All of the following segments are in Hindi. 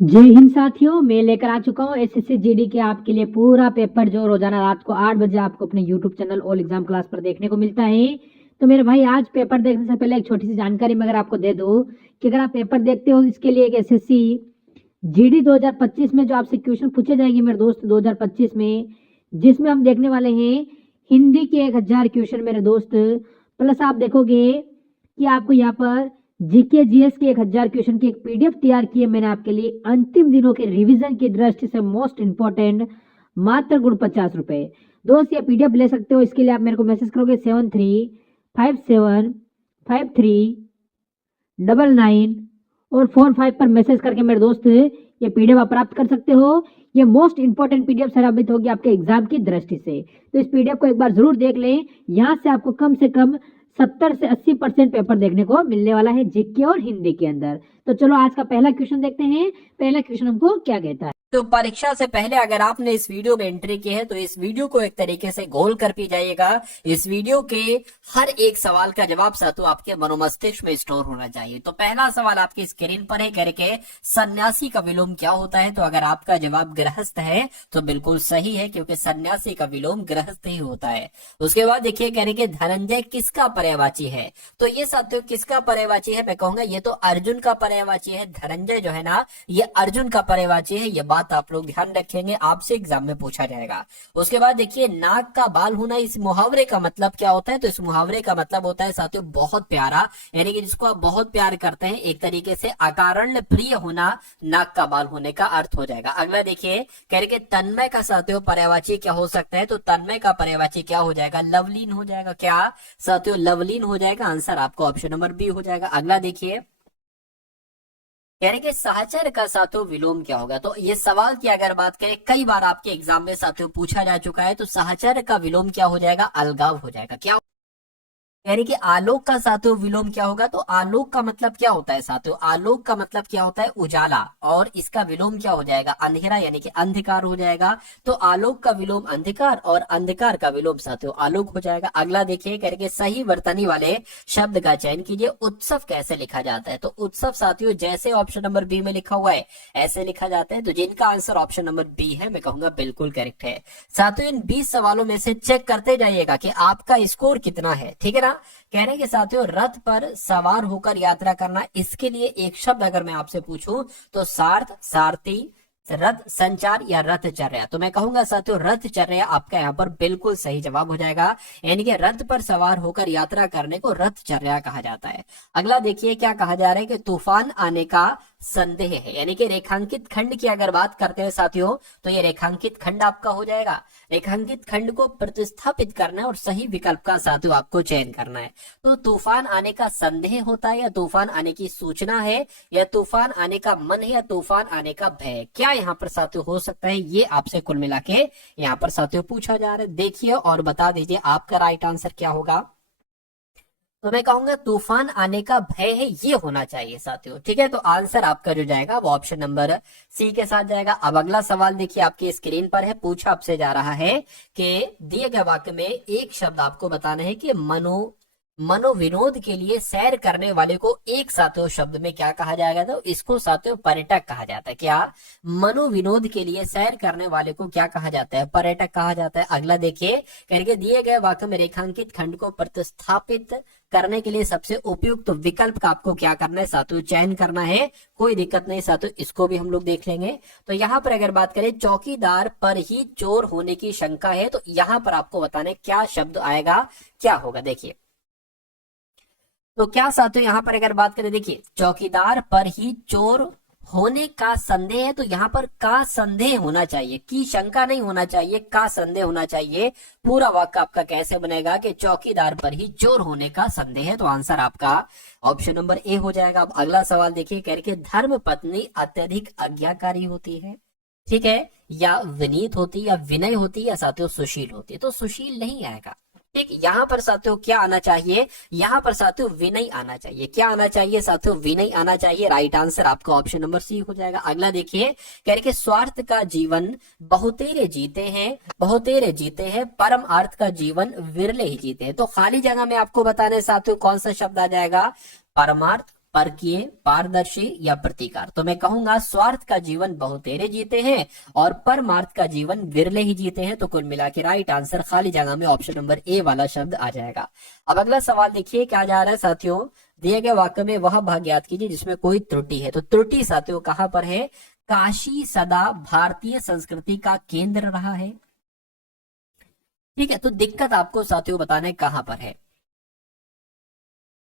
जय हिंद साथियों, मैं लेकर आ चुका हूँ एसएससी जीडी के आपके लिए पूरा पेपर जो रोजाना रात को 8 बजे आपको अपने YouTube channel all exam class पर देखने को मिलता है। तो मेरे भाई, आज पेपर देखने से पहले एक छोटी सी जानकारी मैं अगर आपको दे दूं कि अगर आप पेपर देखते हो इसके लिए एक एसएससी जीडी 2025 में जो आपसे क्वेश्चन पूछे जाएंगे मेरे दोस्त 2025 में, जिसमें हम देखने वाले हैं हिंदी के 1000 क्वेश्चन मेरे दोस्त। प्लस आप देखोगे कि आपको यहाँ पर जीके जीएस के 1000 क्वेश्चन की एक पीडीएफ तैयार की है मैंने आपके लिए अंतिम दिनों के रिवीजन की दृष्टि से मोस्ट इंपॉर्टेंट, मात्र गुण 50 रुपए। दोस्त ये पीडीएफ ले सकते हो, इसके लिए आप मेरे को मैसेज करोगे 73575399 और 45 पर मैसेज करके मेरे दोस्त ये पीडीएफ आप प्राप्त कर सकते हो। ये मोस्ट इंपॉर्टेंट पीडीएफ साबित होगी आपके एग्जाम की दृष्टि से, तो इस पीडीएफ को एक बार जरूर देख लें। यहाँ से आपको कम से कम 70 से 80% पेपर देखने को मिलने वाला है जीके और हिंदी के अंदर। तो चलो आज का पहला क्वेश्चन देखते हैं। पहला क्वेश्चन हमको क्या कहता है। तो परीक्षा से पहले अगर आपने इस वीडियो में एंट्री की है तो इस वीडियो को एक तरीके से गोल कर पी जाइएगा। इस वीडियो के हर एक सवाल का जवाब सातु आपके मनोमस्तिष्क में स्टोर होना चाहिए। तो पहला सवाल आपकी स्क्रीन पर है, करके सन्यासी का विलोम क्या होता है। तो अगर आपका जवाब गृहस्थ है तो बिल्कुल सही है, क्योंकि सन्यासी का विलोम गृहस्थ ही होता है। उसके बाद देखिए, कह रहे कि धनंजय किसका पर्यायवाची है। तो ये साथियों किसका पर्यायवाची है, मैं कहूंगा ये तो अर्जुन का पर्यायवाची है। धनंजय जो है ना, ये अर्जुन का पर्यायवाची है। ये बात आप लोग ध्यान रखेंगे, आपसे एग्जाम में पूछा जाएगा। उसके बाद देखिए, नाक का बाल होना, इस मुहावरे का मतलब क्या होता है। तो इस मुहावरे का मतलब होता है साथियों बहुत प्यारा, यानी कि जिसको आप बहुत प्यार करते हैं, एक तरीके से अकारण प्रिय होना नाक का बाल होने का अर्थ हो जाएगा। अगला देखिए, कह रहे कि तन्मय का साथियों पर्यायवाची क्या हो सकता है। तो तन्मय का पर्यायवाची क्या हो जाएगा, लवलीन हो जाएगा। क्या साथियों, लवलीन हो जाएगा। आंसर आपको ऑप्शन नंबर बी हो जाएगा। अगला देखिए, यानी कि सहचर का साथियों विलोम क्या होगा। तो ये सवाल की अगर बात करें, कई बार आपके एग्जाम में साथियों पूछा जा चुका है। तो सहचर का विलोम क्या हो जाएगा, अलगाव हो जाएगा। क्या यानी कि आलोक का साथियों विलोम क्या होगा। तो आलोक का मतलब क्या होता है साथियों, आलोक का मतलब क्या होता है, उजाला, और इसका विलोम क्या हो जाएगा, अंधेरा, यानी कि अंधकार हो जाएगा। तो आलोक का विलोम अंधकार और अंधकार का विलोम साथियों आलोक हो जाएगा। अगला देखिए, करके सही वर्तनी वाले शब्द का चयन कीजिए। उत्सव कैसे लिखा जाता है। तो उत्सव साथियों जैसे ऑप्शन नंबर बी में लिखा हुआ है ऐसे लिखा जाता है। तो जिनका आंसर ऑप्शन नंबर बी है, मैं कहूंगा बिल्कुल करेक्ट है। साथियों इन 20 सवालों में से चेक करते जाइएगा कि आपका स्कोर कितना है, ठीक है ना। कह रहे हैं कि साथियों रथ पर सवार होकर यात्रा करना, इसके लिए एक शब्द अगर मैं आपसे पूछूं तो सार्थ, सारथी, रथ संचार या रथचर्या। तो मैं कहूंगा साथियों रथचर्या आपका यहाँ पर बिल्कुल सही जवाब हो जाएगा। यानी कि रथ पर सवार होकर यात्रा करने को रथचर्या कहा जाता है। अगला देखिए, क्या कहा जा रहा है कि तूफान आने का संदेह है। यानी कि रेखांकित खंड की अगर बात करते हैं साथियों, तो ये रेखांकित खंड आपका हो जाएगा। रेखांकित खंड को प्रतिस्थापित करना है और सही विकल्प का साथियों आपको चयन करना है। तो तूफान आने का संदेह होता है, या तूफान आने की सूचना है, या तूफान आने का मन है, या तूफान आने का भय, क्या यहाँ पर साथियों हो सकता है, ये आपसे कुल मिला के यहाँ पर साथियों पूछा जा रहा है। देखिए और बता दीजिए आपका राइट आंसर क्या होगा। तो मैं कहूंगा तूफान आने का भय है, ये होना चाहिए साथियों, ठीक है। तो आंसर आपका जो जाएगा वो ऑप्शन नंबर सी के साथ जाएगा। अब अगला सवाल देखिए आपकी स्क्रीन पर है, पूछा आपसे जा रहा है कि दिए गए वाक्य में एक शब्द आपको बताना है कि मनोविनोद के लिए सैर करने वाले को एक साथियों शब्द में क्या कहा जाएगा। तो इसको साथियों पर्यटक कहा जाता है। क्या मनोविनोद के लिए सैर करने वाले को क्या कहा जाता है, पर्यटक कहा जाता है। अगला देखिए, करके दिए गए वाक्य में रेखांकित खंड को प्रतिस्थापित करने के लिए सबसे उपयुक्त विकल्प का आपको क्या करना है साथियों, चयन करना है। कोई दिक्कत नहीं साथियों, इसको भी हम लोग देख लेंगे। तो यहाँ पर अगर बात करें चौकीदार पर ही चोर होने की शंका है, तो यहाँ पर आपको बताने क्या शब्द आएगा, क्या होगा। देखिए, तो क्या साथियों यहाँ पर अगर बात करें, देखिए चौकीदार पर ही चोर होने का संदेह है। तो यहाँ पर का संदेह होना चाहिए, की शंका नहीं होना चाहिए, का संदेह होना चाहिए। पूरा वाक्य आपका कैसे बनेगा कि चौकीदार पर ही चोर होने का संदेह है। तो आंसर आपका ऑप्शन नंबर ए हो जाएगा। अब अगला सवाल देखिए, कह रहे धर्म पत्नी अत्यधिक आज्ञाकारी होती है, ठीक है, या विनीत होती, या विनय होती, या साथियों सुशील होती है। तो सुशील नहीं आएगा, ठीक। यहाँ पर साथियों क्या आना चाहिए, यहाँ पर साथियों विनय आना चाहिए। क्या आना चाहिए साथियों, विनय आना चाहिए। राइट आंसर आपका ऑप्शन नंबर सी हो जाएगा। अगला देखिए, कह रहे स्वार्थ का जीवन बहुतेरे जीते हैं परम अर्थ का जीवन विरले ही जीते हैं। तो खाली जगह में आपको बताने साथियों कौन सा शब्द आ जाएगा, परमार्थ, परकीय, पारदर्शी या प्रतिकार। तो मैं कहूंगा स्वार्थ का जीवन बहुतेरे जीते हैं और परमार्थ का जीवन विरले ही जीते हैं। तो कुल मिला के राइट आंसर खाली जगह में ऑप्शन नंबर ए वाला शब्द आ जाएगा। अब अगला सवाल देखिए क्या जा रहा है साथियों, दिए गए वाक्य में वह भाग याद कीजिए जिसमें कोई त्रुटि है। तो त्रुटि साथियों कहां पर है, काशी सदा भारतीय संस्कृति का केंद्र रहा है। ठीक है, तो दिक्कत आपको साथियों बताने कहां पर है।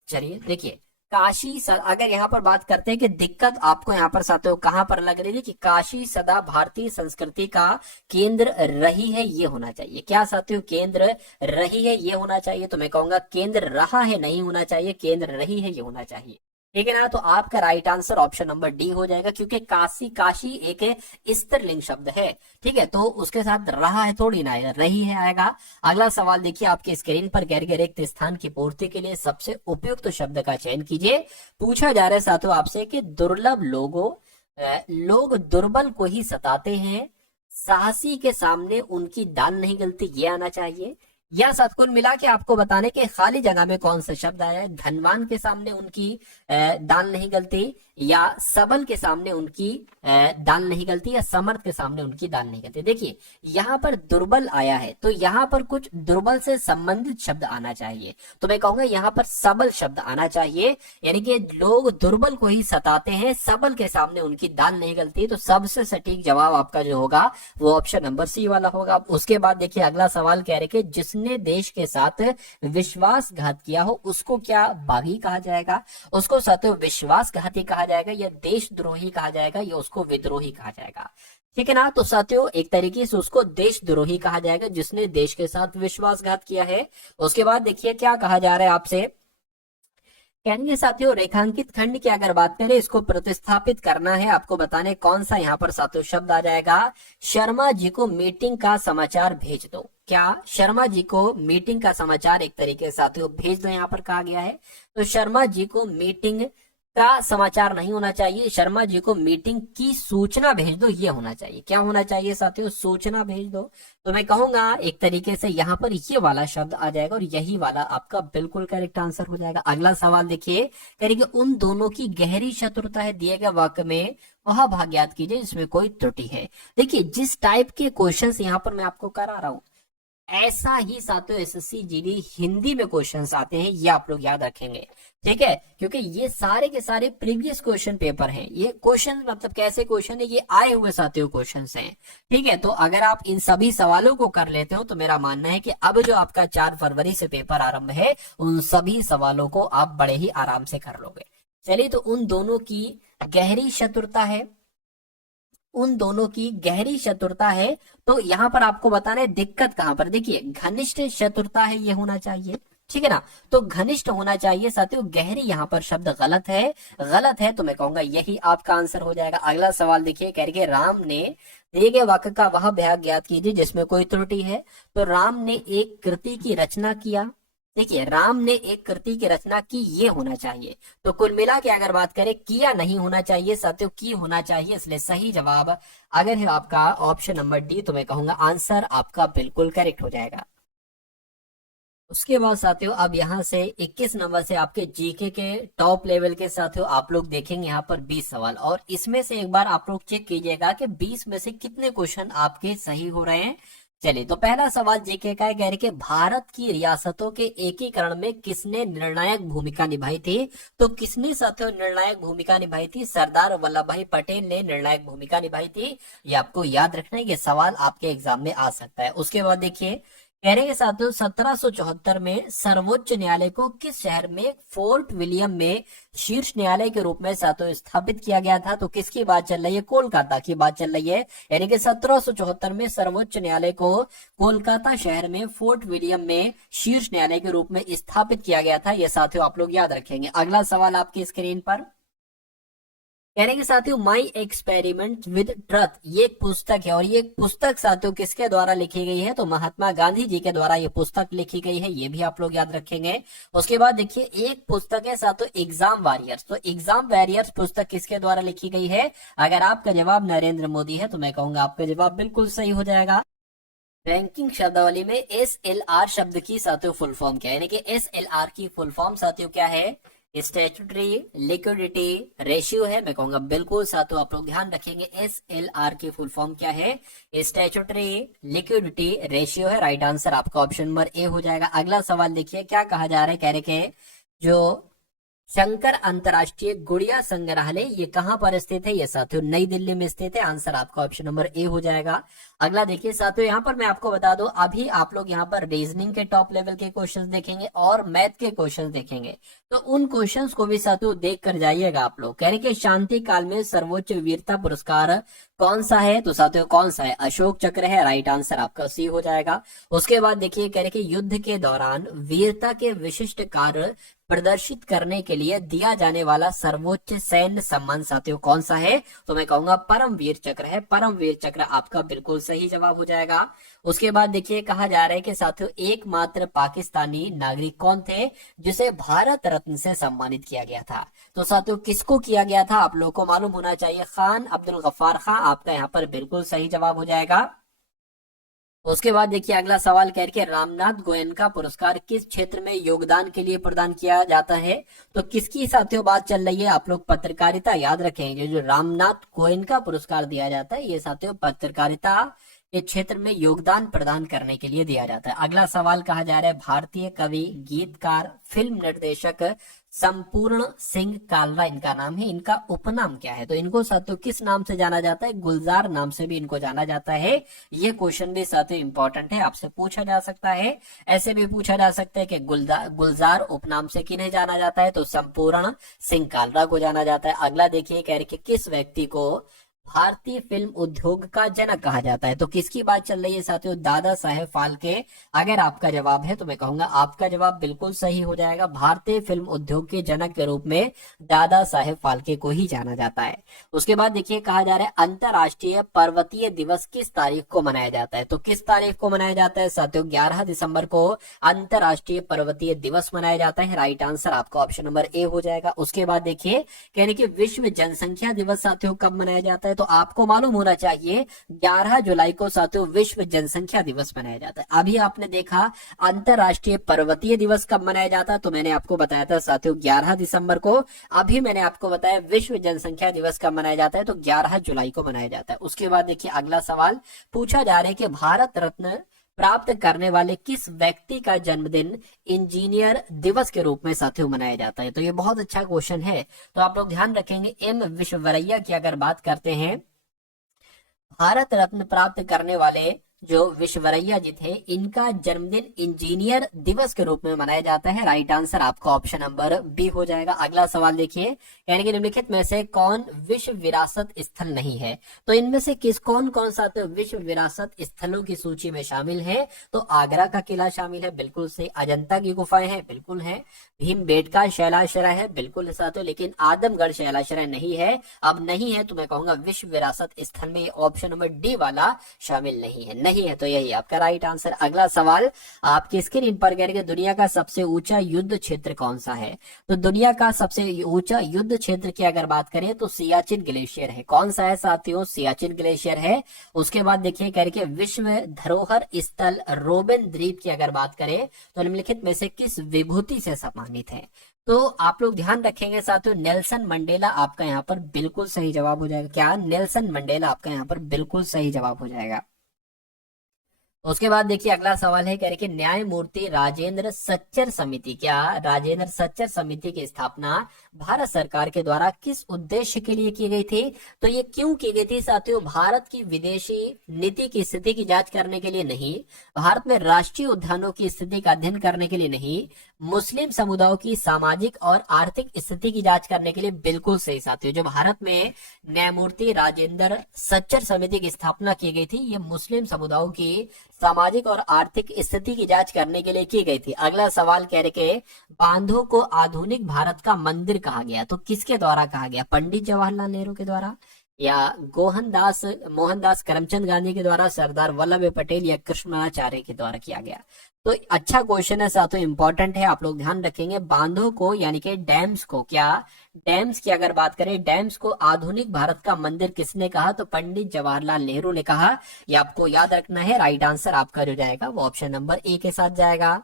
चलिए देखिए काशी अगर यहाँ पर बात करते हैं कि दिक्कत आपको यहाँ पर साथियों कहां पर लग रही है कि काशी सदा भारतीय संस्कृति का केंद्र रही है, ये होना चाहिए। क्या साथियों, केंद्र रही है ये होना चाहिए। तो मैं कहूंगा केंद्र रहा है नहीं होना चाहिए, केंद्र रही है ये होना चाहिए। ठीक है ना, तो आपका right answer option number D हो जाएगा, क्योंकि काशी काशी एक स्त्रीलिंग शब्द है। ठीक है, तो उसके साथ रहा है थोड़ी ना आएगा, रही है आएगा। अगला सवाल देखिए आपके स्क्रीन पर, गैर रिक्त स्थान की पूर्ति के लिए सबसे उपयुक्त शब्द का चयन कीजिए। पूछा जा रहा है साथियों आपसे कि दुर्लभ लोग दुर्बल को ही सताते हैं, साहसी के सामने उनकी दाल नहीं गलती, ये आना चाहिए। या साथ कुल मिला के आपको बताने के खाली जगह में कौन सा शब्द आया है, धनवान के सामने उनकी दाल नहीं गलती, या सबल के सामने उनकी दाल नहीं गलती, या समर्थ के सामने उनकी दाल नहीं गलती। देखिए यहाँ पर दुर्बल आया है तो यहाँ पर कुछ दुर्बल से संबंधित शब्द आना चाहिए। तो मैं कहूंगा यहाँ पर सबल शब्द आना चाहिए, यानी कि लोग दुर्बल को ही सताते हैं, सबल के सामने उनकी दाल नहीं गलती। तो सबसे सटीक जवाब आपका जो होगा वो ऑप्शन नंबर सी वाला होगा। उसके बाद देखिए अगला सवाल कह रहे कि जिसने देश के साथ विश्वासघात किया हो उसको क्या बागी कहा जाएगा, उसको साथियों विश्वासघाती कहा जाएगा, या देशद्रोही कहा जाएगा, या उसको विद्रोही कहा जाएगा। ठीक है ना, तो साथियों एक तरीके से उसको देशद्रोही कहा जाएगा जिसने देश के साथ विश्वासघात किया है। उसके बाद देखिए क्या कहा जा रहा है आपसे, कहेंगे साथियों रेखांकित खंड की अगर बात करें इसको प्रतिस्थापित करना है, आपको बताने कौन सा यहाँ पर साथियों शब्द आ जाएगा, शर्मा जी को मीटिंग का समाचार भेज दो। क्या शर्मा जी को मीटिंग का समाचार एक तरीके से साथियों भेज दो यहाँ पर कहा गया है। तो शर्मा जी को मीटिंग का समाचार नहीं होना चाहिए, शर्मा जी को मीटिंग की सूचना भेज दो ये होना चाहिए। क्या होना चाहिए साथियों, सूचना भेज दो। तो मैं कहूंगा एक तरीके से यहाँ पर ये वाला शब्द आ जाएगा और यही वाला आपका बिल्कुल करेक्ट आंसर हो जाएगा। अगला सवाल देखिए, करेंगे उन दोनों की गहरी शत्रुता है, दिए गए वाक्य में वह भाग याद कीजिए जिसमें कोई त्रुटि है। देखिए जिस टाइप के क्वेश्चंस यहाँ पर मैं आपको करा रहा हूं ऐसा ही साथियों एसएससी जीडी हिंदी में क्वेश्चंस आते हैं, ये आप लोग याद रखेंगे। ठीक है, क्योंकि ये सारे के सारे प्रीवियस क्वेश्चन पेपर हैं। ये क्वेश्चन मतलब कैसे क्वेश्चन है, ये आए हुए साथियों क्वेश्चंस हैं। ठीक है, तो अगर आप इन सभी सवालों को कर लेते हो तो मेरा मानना है कि अब जो आपका 4 फरवरी से पेपर आरंभ है उन सभी सवालों को आप बड़े ही आराम से कर लोगे। चलिए, तो उन दोनों की गहरी शत्रुता है, उन दोनों की गहरी शत्रुता है। तो यहाँ पर आपको बताना है दिक्कत कहां पर, देखिए घनिष्ठ शत्रुता है ये होना चाहिए। ठीक है ना, तो घनिष्ठ होना चाहिए साथियों, गहरी यहाँ पर शब्द गलत है, गलत है। तो मैं कहूंगा यही आपका आंसर हो जाएगा। अगला सवाल देखिए, कह रहे राम ने दिए गए वाक्य का वह भाग ज्ञात कीजिए जिसमें कोई त्रुटि है। तो राम ने एक कृति की रचना किया, देखिए राम ने एक कृति की रचना की ये होना चाहिए। तो कुल मिला के अगर बात करें किया नहीं होना चाहिए साथियों, की होना चाहिए, इसलिए सही जवाब अगर है आपका ऑप्शन नंबर डी, तो मैं कहूंगा आंसर आपका बिल्कुल करेक्ट हो जाएगा। उसके बाद साथियों अब यहाँ से 21 नंबर से आपके जीके के टॉप लेवल के साथियों आप लोग देखेंगे यहाँ पर 20 सवाल, और इसमें से एक बार आप लोग चेक कीजिएगा कि 20 में से कितने क्वेश्चन आपके सही हो रहे हैं। चलिए, तो पहला सवाल जीके का है, कह रहे कि भारत की रियासतों के एकीकरण में किसने निर्णायक भूमिका निभाई थी। तो किसने साथियों निर्णायक भूमिका निभाई थी, सरदार वल्लभ भाई पटेल ने निर्णायक भूमिका निभाई थी। ये आपको याद रखना है, ये सवाल आपके एग्जाम में आ सकता है। उसके बाद देखिए कह रहे हैं साथियों 1774 में सर्वोच्च न्यायालय को किस शहर में फोर्ट विलियम में शीर्ष न्यायालय के रूप में साथियों स्थापित किया गया था। तो किसकी बात चल रही है, कोलकाता की बात चल रही है। यानी कि 1774 में सर्वोच्च न्यायालय को कोलकाता शहर में फोर्ट विलियम में शीर्ष न्यायालय के रूप में स्थापित किया गया था। यह साथियों आप लोग याद रखेंगे। अगला सवाल आपकी स्क्रीन पर कहने के साथियों माई एक्सपेरिमेंट विद ट्रथ, ये एक पुस्तक है, और ये पुस्तक साथियों किसके द्वारा लिखी गई है, तो महात्मा गांधी जी के द्वारा ये पुस्तक लिखी गई है, ये भी आप लोग याद रखेंगे। उसके बाद देखिए एक पुस्तक है साथियों एग्जाम वॉरियर्स, तो एग्जाम वॉरियर्स पुस्तक किसके द्वारा लिखी गई है। अगर आपका जवाब नरेंद्र मोदी है तो मैं कहूंगा आपका जवाब बिल्कुल सही हो जाएगा। रैंकिंग शब्दावली में SLR शब्द की साथियों फुल फॉर्म क्या है, यानी कि SLR की फुल फॉर्म साथियों क्या है, स्टैट्यूटरी लिक्विडिटी रेशियो है, मैं कहूंगा बिल्कुल साथियों आप लोग ध्यान रखेंगे SLR की फुल फॉर्म क्या है, स्टैट्यूटरी लिक्विडिटी रेशियो है। राइट आंसर आपका ऑप्शन नंबर ए हो जाएगा। अगला सवाल देखिए क्या कहा जा रहा है, कह रहे कि जो शंकर अंतरराष्ट्रीय गुड़िया संग्रहालय ये कहां पर स्थित है, ये साथियों नई दिल्ली में स्थित है। आंसर आपका ऑप्शन नंबर ए हो जाएगा। अगला देखिए साथियों, यहाँ पर मैं आपको बता दूं अभी आप लोग यहाँ पर रीजनिंग के टॉप लेवल के क्वेश्चंस देखेंगे और मैथ के क्वेश्चंस देखेंगे, तो उन क्वेश्चंस को भी साथियों देख कर जाइएगा आप लोग। कह रहे कि शांति काल में सर्वोच्च वीरता पुरस्कार कौन सा है, तो साथियों कौन सा है, अशोक चक्र है। राइट आंसर आपका सी हो जाएगा। उसके बाद देखिए कह रहे कि युद्ध के दौरान वीरता के विशिष्ट कार्य प्रदर्शित करने के लिए दिया जाने वाला सर्वोच्च सैन्य सम्मान साथियों कौन सा है, तो मैं कहूंगा परमवीर चक्र है। परमवीर चक्र आपका बिल्कुल सही जवाब हो जाएगा। उसके बाद देखिए कहा जा रहा है कि साथियों एकमात्र पाकिस्तानी नागरिक कौन थे जिसे भारत रत्न से सम्मानित किया गया था, तो साथियों किसको किया गया था आप लोगों को मालूम होना चाहिए, खान अब्दुल गफ्फार खान आपका यहाँ पर बिल्कुल सही जवाब हो जाएगा। उसके बाद देखिए अगला सवाल कह के रामनाथ गोयनका पुरस्कार किस क्षेत्र में योगदान के लिए प्रदान किया जाता है, तो किसकी साथियों बात चल रही है, आप लोग पत्रकारिता याद रखेंगे। जो रामनाथ गोयनका पुरस्कार दिया जाता है ये साथियों पत्रकारिता के क्षेत्र में योगदान प्रदान करने के लिए दिया जाता है। अगला सवाल कहा जा रहा है भारतीय कवि गीतकार फिल्म निर्देशक संपूर्ण सिंह कालरा इनका नाम है, इनका उपनाम क्या है, तो इनको साथियों किस नाम से जाना जाता है, गुलजार नाम से भी इनको जाना जाता है। ये क्वेश्चन भी साथियों इंपॉर्टेंट है, आपसे पूछा जा सकता है। ऐसे भी पूछा जा सकता है कि गुलजार उपनाम से किन्हें जाना जाता है, तो संपूर्ण सिंह कालरा को जाना जाता है। अगला देखिए कह रहे कि किस व्यक्ति को भारतीय फिल्म उद्योग का जनक कहा जाता है, तो किसकी बात चल रही है साथियों, दादा साहेब फाल्के। अगर आपका जवाब है तो मैं कहूंगा आपका जवाब बिल्कुल सही हो जाएगा। भारतीय फिल्म उद्योग के जनक के रूप में दादा साहेब फाल्के को ही जाना जाता है। उसके बाद देखिए कहा जा रहा है अंतरराष्ट्रीय पर्वतीय दिवस किस तारीख को मनाया जाता है, तो किस तारीख को मनाया जाता है साथियों, 11 दिसंबर को अंतरराष्ट्रीय पर्वतीय दिवस मनाया जाता है। राइट आंसर आपका ऑप्शन नंबर ए हो जाएगा। उसके बाद देखिए कहने की विश्व जनसंख्या दिवस साथियों कब मनाया जाता है, तो आपको मालूम होना चाहिए 11 जुलाई को साथियों विश्व जनसंख्या दिवस मनाया जाता है। अभी आपने देखा अंतरराष्ट्रीय पर्वतीय दिवस कब मनाया जाता है, तो मैंने आपको बताया था साथियों 11 दिसंबर को। अभी मैंने आपको बताया विश्व जनसंख्या दिवस कब मनाया जाता है, तो 11 जुलाई को मनाया जाता है। उसके बाद देखिए अगला सवाल पूछा जा रहा है कि भारत रत्न प्राप्त करने वाले किस व्यक्ति का जन्मदिन इंजीनियर दिवस के रूप में साथियों मनाया जाता है, तो ये बहुत अच्छा क्वेश्चन है, तो आप लोग ध्यान रखेंगे। एम विश्वेश्वरैया की अगर बात करते हैं, भारत रत्न प्राप्त करने वाले जो विश्वेश्वरैया जी थे इनका जन्मदिन इंजीनियर दिवस के रूप में मनाया जाता है। राइट आंसर आपका ऑप्शन नंबर बी हो जाएगा। अगला सवाल देखिए यानी कि निम्नलिखित में से कौन विश्व विरासत स्थल नहीं है, तो इनमें से किस कौन कौन सा तो विश्व विरासत स्थलों की सूची में शामिल है, तो आगरा का किला शामिल है, बिल्कुल से अजंता की गुफाएं हैं, बिल्कुल है, भीमबेटका शैलाश्रय है, बिल्कुल साथियों, लेकिन आदमगढ़ शैलाश्रय नहीं है। अब नहीं है तो मैं कहूंगा विश्व विरासत स्थल में ऑप्शन नंबर डी वाला शामिल नहीं है, नहीं है तो यही आपका राइट आंसर। अगला सवाल आपकी स्क्रीन पर कह रहे दुनिया का सबसे ऊंचा युद्ध क्षेत्र कौन सा है, तो दुनिया का सबसे ऊंचा युद्ध क्षेत्र की अगर बात करें तो सियाचिन ग्लेशियर है। कौन सा है साथियों, सियाचिन ग्लेशियर है। उसके बाद देखिए कह रहे विश्व धरोहर स्थल रोबेन द्वीप की अगर बात करें तो निम्नलिखित में से किस विभूति से सम्मानित है, तो आप लोग ध्यान रखेंगे साथियों नेल्सन मंडेला आपका यहाँ पर बिल्कुल सही जवाब हो जाएगा। क्या, नेल्सन मंडेला आपका यहाँ पर बिल्कुल सही जवाब हो जाएगा। उसके बाद देखिए अगला सवाल है कह रहे कि न्यायमूर्ति राजेंद्र सच्चर समिति, क्या राजेंद्र सच्चर समिति की स्थापना भारत सरकार के द्वारा किस उद्देश्य के लिए की गई थी, तो ये क्यों की गई थी साथियों, भारत की विदेशी नीति की स्थिति की जांच करने के लिए नहीं, भारत में राष्ट्रीय उद्यानों की स्थिति का अध्ययन करने के लिए नहीं, मुस्लिम समुदायों की सामाजिक और आर्थिक स्थिति की जांच करने के लिए, बिल्कुल सही साथियों। जो भारत में न्यायमूर्ति राजेंद्र सच्चर समिति की स्थापना की गई थी ये मुस्लिम समुदायों की सामाजिक और आर्थिक स्थिति की जांच करने के लिए की गई थी। अगला सवाल कह रहे के बांधों को आधुनिक भारत का मंदिर कहा गया, तो किसके द्वारा कहा गया, पंडित जवाहरलाल नेहरू के द्वारा या मोहनदास करमचंद गांधी के द्वारा, सरदार वल्लभ भाई पटेल या कृष्णाचार्य के द्वारा किया गया। तो अच्छा क्वेश्चन है साथियों, इंपॉर्टेंट है, आप लोग ध्यान रखेंगे। बांधों को यानी कि डैम्स को, क्या डैम्स की अगर बात करें, डैम्स को आधुनिक भारत का मंदिर किसने कहा, तो पंडित जवाहरलाल नेहरू ने कहा। ये आपको याद रखना है। राइट आंसर आपका जो जाएगा वो ऑप्शन नंबर ए के साथ जाएगा।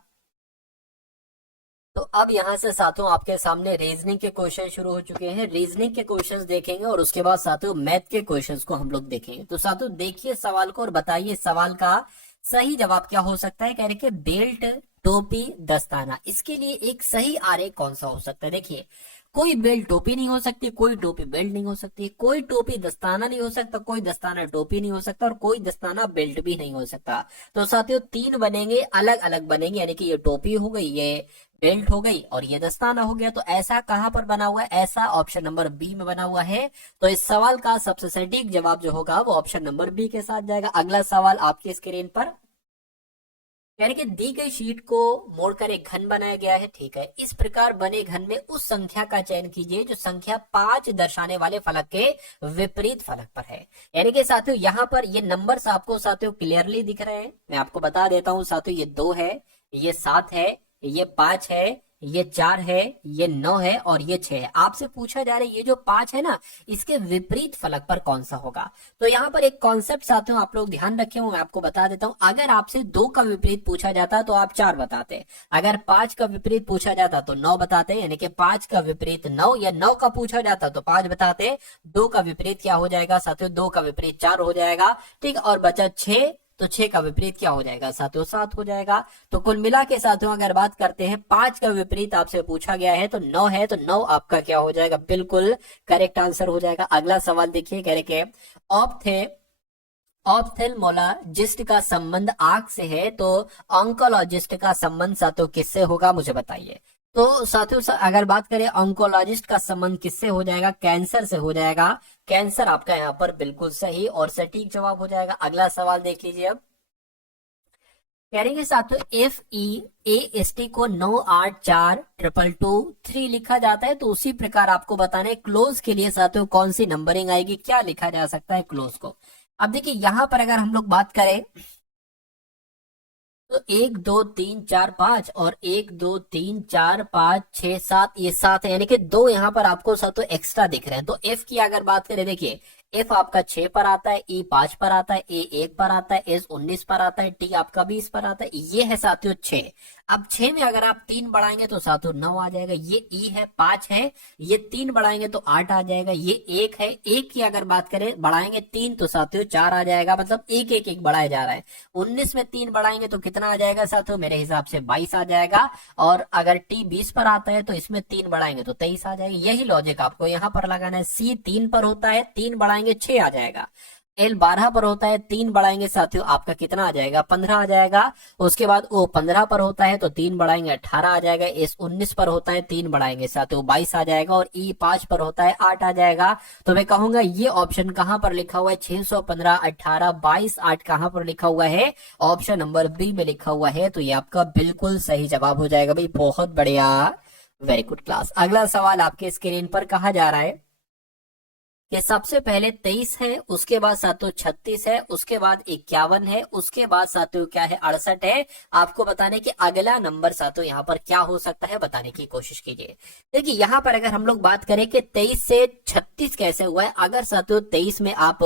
तो अब यहाँ से साथियों आपके सामने रीजनिंग के क्वेश्चन शुरू हो चुके हैं। रीजनिंग के क्वेश्चंस देखेंगे और उसके बाद साथियों मैथ के क्वेश्चंस को हम लोग देखेंगे। तो साथियों देखिए सवाल को और बताइए सवाल का सही जवाब क्या हो सकता है। कह रहे कि बेल्ट, टोपी, दस्ताना, इसके लिए एक सही आरेख कौन सा हो सकता है। देखिए कोई बेल्ट टोपी नहीं हो सकती, कोई टोपी बेल्ट नहीं हो सकती, कोई टोपी दस्ताना नहीं हो सकता, कोई दस्ताना टोपी नहीं हो सकता और कोई दस्ताना बेल्ट भी नहीं हो सकता। तो साथियों तीन बनेंगे, अलग अलग बनेंगे, यानी कि ये टोपी हो गई, ये बेल्ट हो गई और ये दस्ताना हो गया। तो ऐसा कहां पर बना हुआ है, ऐसा ऑप्शन नंबर बी में बना हुआ है। तो इस सवाल का सबसे सटीक जवाब जो होगा वो ऑप्शन नंबर बी के साथ जाएगा। अगला सवाल आपकी स्क्रीन पर, यानी कि दी गई शीट को मोड़कर एक घन बनाया गया है। ठीक है, इस प्रकार बने घन में उस संख्या का चयन कीजिए जो संख्या 5 दर्शाने वाले फलक के विपरीत फलक पर है। यानी कि साथियों यहाँ पर ये नंबर्स आपको साथियों क्लियरली दिख रहे हैं। मैं आपको बता देता हूं साथियों, ये 2 है, ये 7 है, ये 5 है, ये 4 है, ये 9 है और ये 6 है। आपसे पूछा जा रहा है ये जो 5 है ना, इसके विपरीत फलक पर कौन सा होगा। तो यहाँ पर एक कॉन्सेप्ट साथियों आप लोग ध्यान रखें, मैं आपको बता देता हूं। अगर आपसे 2 का विपरीत पूछा जाता तो आप 4 बताते, अगर 5 का विपरीत पूछा जाता तो 9 बताते, यानी कि 5 का विपरीत 9, या 9 का पूछा जाता तो 5 बताते। 2 का विपरीत क्या हो जाएगा साथियों, 2 का विपरीत 4 हो जाएगा। ठीक, और बचा 6, तो 6 का विपरीत क्या हो जाएगा साथियों, 7 हो जाएगा। तो कुल मिला के साथियों अगर बात करते हैं 5 का विपरीत आपसे पूछा गया है तो 9 है, तो 9 आपका क्या हो जाएगा, बिल्कुल करेक्ट आंसर हो जाएगा। अगला सवाल देखिए, कह रहे कि ऑप्थेल्मोलॉजिस्ट का संबंध आंख से है तो ऑन्कोलॉजिस्ट का संबंध साथियों किससे होगा, मुझे बताइए। तो साथियों अगर बात करें ऑन्कोलॉजिस्ट का संबंध किससे हो जाएगा, कैंसर से हो जाएगा। कैंसर आपका यहाँ पर बिल्कुल सही और सटीक जवाब हो जाएगा। अगला सवाल देख लीजिए अब, कह रहे हैं साथियों FEAST को 9842223 लिखा जाता है, तो उसी प्रकार आपको बताना है क्लोज के लिए साथियों कौन सी नंबरिंग आएगी, क्या लिखा जा सकता है क्लोज को। अब देखिए यहां पर अगर हम लोग बात करें तो 1 2 3 4 5 और 1 2 3 4 5 6 7, ये 7 है, यानी कि 2 यहाँ पर आपको साथियों एक्स्ट्रा दिख रहे हैं। तो F की अगर बात करें, देखिए F आपका 6 पर आता है, E 5 पर आता है, A 1 पर आता है, S 19 पर आता है, T आपका 20 पर आता है। ये है साथियों 6। अब 6 में अगर आप 3 बढ़ाएंगे तो साथियों 9 आ जाएगा। ये E है, 5 है, ये 3 बढ़ाएंगे तो 8 आ जाएगा। ये 1 है, 1 की अगर बात करें बढ़ाएंगे 3 तो साथियों 4 आ जाएगा, मतलब 1 1 1 बढ़ाया जा रहा है। 19 में 3 बढ़ाएंगे तो कितना आ जाएगा साथियों, मेरे हिसाब से 22 आ जाएगा। और अगर T 20 पर आता है तो इसमें 3 बढ़ाएंगे तो 23 आ जाएगा। यही लॉजिक आपको यहाँ पर लगाना है। C 3 पर होता है, 3 बढ़ाएंगे 6 आ जाएगा। L 12 पर होता है, 3 बढ़ाएंगे साथियों आपका कितना आ जाएगा, 15 आ जाएगा। उसके बाद O 15 पर होता है तो 3 बढ़ाएंगे 18 आ जाएगा। S 19 पर होता है, 3 बढ़ाएंगे साथियों 22 आ जाएगा। और E 5 पर होता है, 8 आ जाएगा। तो मैं कहूंगा ये ऑप्शन कहां पर लिखा हुआ है, 615 18 22 8 कहां पर लिखा हुआ है, ऑप्शन नंबर बी में लिखा हुआ है। तो ये आपका बिल्कुल सही जवाब हो जाएगा भाई, बहुत बढ़िया, वेरी गुड क्लास। अगला सवाल आपके स्क्रीन पर कहा जा रहा है कि सबसे पहले 23 है, उसके बाद साथियों 36 है, उसके बाद 51 है, उसके बाद साथियों क्या है, 68 है। आपको बताने कि अगला नंबर साथियों यहाँ पर क्या हो सकता है, बताने की कोशिश कीजिए। देखिए यहाँ पर अगर हम लोग बात करें कि 23 से 36 कैसे हुआ है, अगर साथियों 23 में आप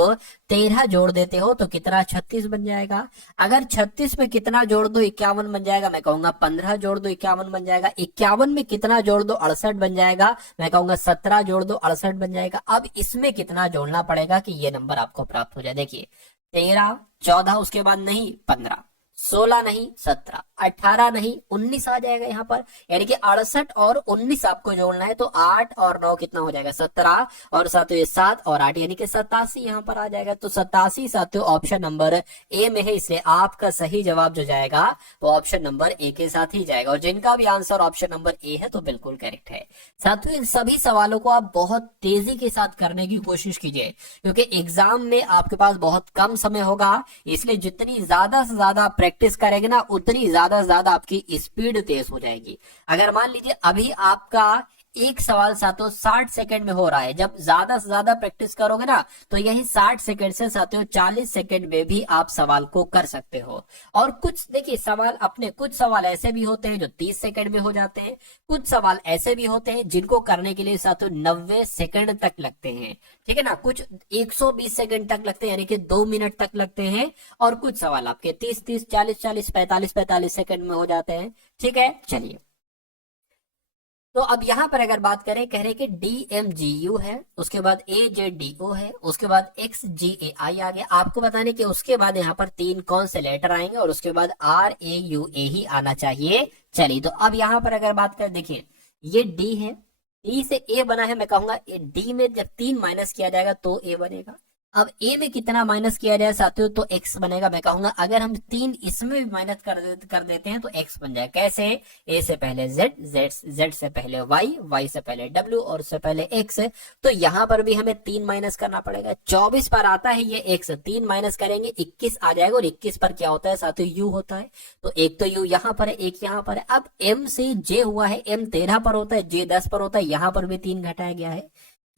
13 जोड़ देते हो तो कितना, 36 बन जाएगा। अगर 36 में कितना जोड़ दो, 51 बन जाएगा। मैं कहूंगा 15 जोड़ दो, 51 बन जाएगा। 51 में कितना जोड़ दो, 68 बन जाएगा। मैं कहूंगा 17 जोड़ दो, 68 बन जाएगा। अब इसमें कितना जोड़ना पड़ेगा कि ये नंबर आपको प्राप्त हो जाए। देखिए 13 14, उसके बाद नहीं 15, 16 नहीं 17, 18 नहीं 19 आ जाएगा यहाँ पर। यानी कि 68 और 19 आपको जोड़ना है, तो 8 और 9 कितना हो जाएगा, 17, और साथियों 7 और 8 यानी कि 87 यहाँ पर आ जाएगा। तो 87 साथियों ऑप्शन नंबर ए में है, इसलिए आपका सही जवाब जो जाएगा वो ऑप्शन नंबर ए के साथ ही जाएगा। और जिनका भी आंसर ऑप्शन नंबर ए है तो बिल्कुल करेक्ट है। साथियों इन सभी सवालों को आप बहुत तेजी के साथ करने की कोशिश कीजिए, क्योंकि एग्जाम में आपके पास बहुत कम समय होगा, इसलिए जितनी ज्यादा से ज्यादा प्रैक्टिस करेंगे ना उतनी ज्यादा से ज्यादा आपकी स्पीड तेज हो जाएगी। अगर मान लीजिए अभी आपका एक सवाल साथियों 60 सेकंड में हो रहा है, जब ज्यादा से ज्यादा प्रैक्टिस करोगे ना तो यही 60 सेकंड से साथियों 40 सेकंड में भी आप सवाल को कर सकते हो। और कुछ देखिए सवाल अपने, कुछ सवाल ऐसे भी होते हैं जो 30 सेकंड में हो जाते हैं, कुछ सवाल ऐसे भी होते हैं जिनको करने के लिए साथियों 90 सेकंड तक लगते हैं। ठीक है ना, कुछ 120 सेकंड तक लगते हैं, यानी कि 2 मिनट तक लगते हैं। और कुछ सवाल आपके 30 30 40 40 45 45 सेकंड में हो जाते हैं। ठीक है, चलिए तो अब यहाँ पर अगर बात करें, कह रहे कि DMGU है, उसके बाद AJDO है, उसके बाद XGAI आ गया। आपको बताने कि उसके बाद यहाँ पर 3 कौन से लेटर आएंगे और उसके बाद RAUA ही आना चाहिए। चलिए, तो अब यहाँ पर अगर बात करें, देखिए ये D है, D से A बना है, मैं कहूंगा D में जब 3 माइनस किया जाएगा तो A बनेगा। अब A में कितना माइनस किया जाए साथियों, तो X बनेगा। मैं कहूंगा अगर हम 3 इसमें भी माइनस कर देते हैं तो X बन जाए। कैसे? A से पहले Z, Z से पहले Y, Y से पहले W और से पहले X। तो यहाँ पर भी हमें 3 माइनस करना पड़ेगा। 24 पर आता है ये X, 3 माइनस करेंगे 21 आ जाएगा, और 21 पर क्या होता है साथियों? U होता है। तो एक तो U यहाँ पर है, एक यहाँ पर है। अब M से J हुआ है, M 13 पर होता है, J 10 पर होता है, यहाँ पर भी 3 घटाया गया है।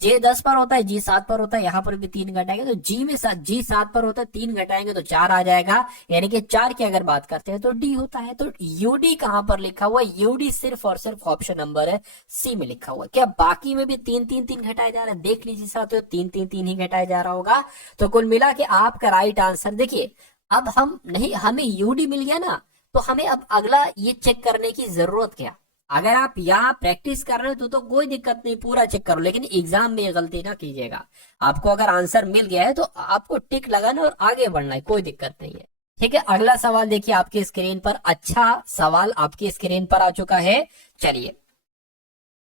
J 10 पर होता है, G 7 पर होता है, यहाँ पर भी 3 घटाएंगे, तो G 7 पर होता है, 3 घटाएंगे तो 4 आ जाएगा। यानी कि 4 की अगर बात करते हैं तो D होता है। तो UD कहां पर लिखा हुआ है? UD सिर्फ और सिर्फ ऑप्शन नंबर है C में लिखा हुआ है। क्या बाकी में भी 3 घटाए जा रहे हैं? देख लीजिए साथियों, 3 ही घटाया जा रहा होगा। तो कुल मिला के आपका राइट आंसर, देखिए अब हम नहीं, हमें UD मिल गया ना, तो हमें अब अगला ये चेक करने की जरूरत क्या? अगर आप यहाँ प्रैक्टिस कर रहे हो तो कोई दिक्कत नहीं, पूरा चेक करो, लेकिन एग्जाम में ये गलती ना कीजिएगा। आपको अगर आंसर मिल गया है तो आपको टिक लगाना और आगे बढ़ना है, कोई दिक्कत नहीं है। ठीक है, अगला सवाल देखिए आपकी स्क्रीन पर। अच्छा सवाल आपकी स्क्रीन पर आ चुका है। चलिए,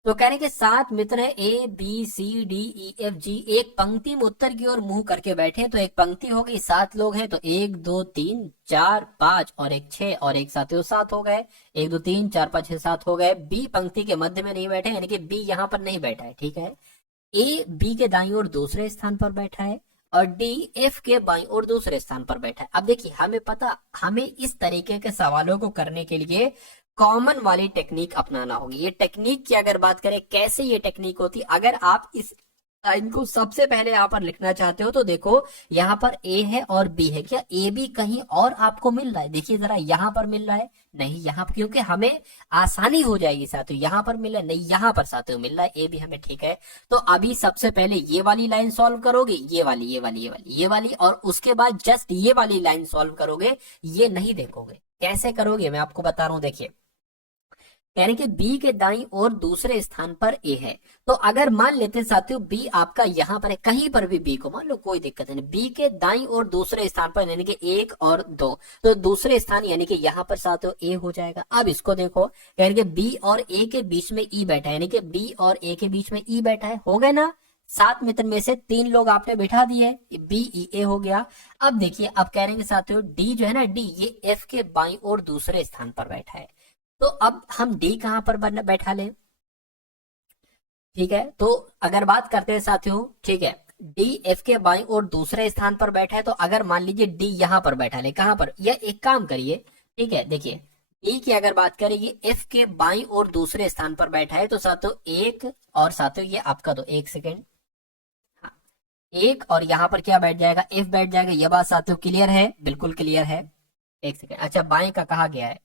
तो कहने के 7 मित्र है ABCDEFG, एक पंक्ति में उत्तर की ओर मुंह करके बैठे। तो एक पंक्ति हो गई, 7 लोग हैं, तो 1 2 3 4 5 और एक 6 और एक साथियों 7 हो गए। 1 2 3 4 5 6 7 हो गए। B पंक्ति के मध्य में नहीं बैठे, यानी कि B यहाँ पर नहीं बैठा है। ठीक है, A B के दाईं ओर दूसरे स्थान पर बैठा है और D F के बाईं ओर दूसरे स्थान पर बैठा है। अब देखिए हमें पता, हमें इस तरीके के सवालों को करने के लिए कॉमन वाली टेक्निक अपनाना होगी। ये टेक्निक की अगर बात करें, कैसे ये टेक्निक होती, अगर आप इस लाइन को सबसे पहले यहाँ पर लिखना चाहते हो तो देखो यहाँ पर A है और B है, क्या A B कहीं और आपको मिल रहा है? देखिए जरा, यहाँ पर मिल रहा है नहीं, यहाँ पर, क्योंकि हमें आसानी हो जाएगी साथियों। यहाँ पर मिल रहा है नहीं, यहाँ पर साथियों मिल रहा है A B हमें। ठीक है, तो अभी सबसे पहले ये वाली लाइन सॉल्व करोगे, ये वाली, और उसके बाद जस्ट ये वाली लाइन सॉल्व करोगे। ये नहीं देखोगे, कैसे करोगे मैं आपको बता रहा हूं। देखिए, यानी कि B के दाईं ओर दूसरे स्थान पर A है। तो अगर मान लेते साथियों B आपका यहाँ पर है, कहीं पर भी B को मान लो, कोई दिक्कत नहीं। B के दाईं ओर दूसरे स्थान पर यानी कि 1 और 2, तो दूसरे स्थान यानी कि यहाँ पर साथियों A हो जाएगा। अब इसको देखो, यानी कि B और A के बीच में E बैठा है, यानी कि B और A के बीच में E बैठा है। हो गए ना, 7 मित्र में से 3 लोग आपने बैठा दिए, BEA हो गया। अब देखिए, अब कह रहे हैं साथियों D जो है ना, D ये F के बाईं ओर दूसरे स्थान पर बैठा है। तो अब हम D कहां पर बैठा लें? ठीक है, तो अगर बात करते हैं साथियों, ठीक है, D F के बाईं ओर दूसरे स्थान पर बैठा है। तो अगर मान लीजिए D यहां पर बैठा ले, कहां पर? या एक काम करिए, ठीक है, देखिए D की अगर बात करें, ये F के बाईं ओर दूसरे स्थान पर बैठा है। तो साथियों एक और साथियों ये आपका, तो 1 सेकेंड, हाँ, 1 और यहाँ पर क्या बैठ जाएगा? F बैठ जाएगा। यह बात साथियों क्लियर है? बिल्कुल क्लियर है। 1 सेकेंड, अच्छा बाएं का कहा गया है?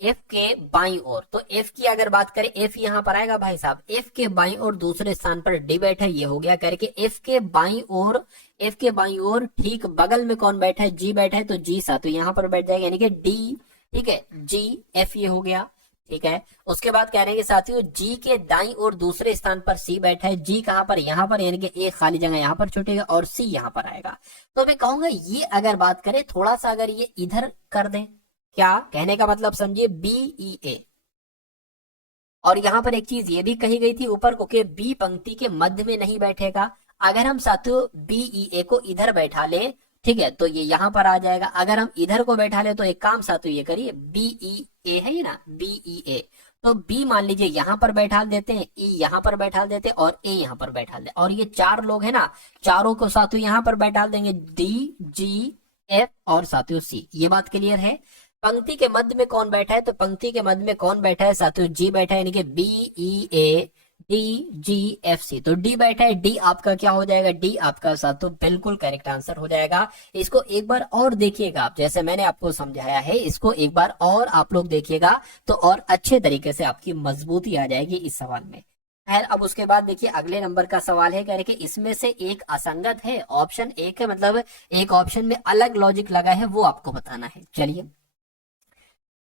F के बाईं ओर। तो F की अगर बात करें, F यहां पर आएगा भाई साहब। F के बाईं ओर दूसरे स्थान पर D बैठा है, ये हो गया करके। F के बाईं ओर ठीक बगल में कौन बैठा है? G बैठा है, तो G सा तो यहां पर बैठ जाएगा, यानी कि D, ठीक है, G F ये हो गया। ठीक है, उसके बाद कह रहे हैं कि साथियों G के दाईं ओर दूसरे स्थान पर C बैठा है। G कहां पर? यहां पर, यानी कि एक खाली जगह यहां पर छूटेगा और C यहां पर आएगा। तो मैं कहूंगा ये अगर बात करें, थोड़ा सा अगर ये इधर कर दें, क्या कहने का मतलब समझिए, BEA। और यहां पर एक चीज ये भी कही गई थी ऊपर को कि B पंक्ति के मध्य में नहीं बैठेगा। अगर हम साथियों BEA को इधर बैठा ले, ठीक है, तो ये यहां पर आ जाएगा। अगर हम इधर को बैठा ले तो एक काम साथियों ये करिए, BEA है ना, BEA, तो B मान लीजिए यहां पर बैठा देते हैं, E यहां पर बैठा देते हैं और A यहां पर बैठा देते, और ये 4 लोग है ना, चारों को साथियों यहां पर बैठा देंगे, D G F और साथियों C। ये बात क्लियर है? पंक्ति के मध्य में कौन बैठा है? तो पंक्ति के मध्य में कौन बैठा है साथियों? G बैठा है, यानी कि BEA DGFC। तो D बैठा है, D आपका क्या हो जाएगा? D आपका साथियों बिल्कुल करेक्ट आंसर हो जाएगा। इसको एक बार और देखिएगा आप, जैसे मैंने आपको समझाया है, इसको एक बार और आप लोग देखिएगा तो और अच्छे तरीके से आपकी मजबूती आ जाएगी इस सवाल में। खैर, अब उसके बाद देखिए अगले नंबर का सवाल है, कह रहे कि इसमें से एक असंगत है, ऑप्शन एक है, मतलब एक ऑप्शन में अलग लॉजिक लगा है, वो आपको बताना है। चलिए,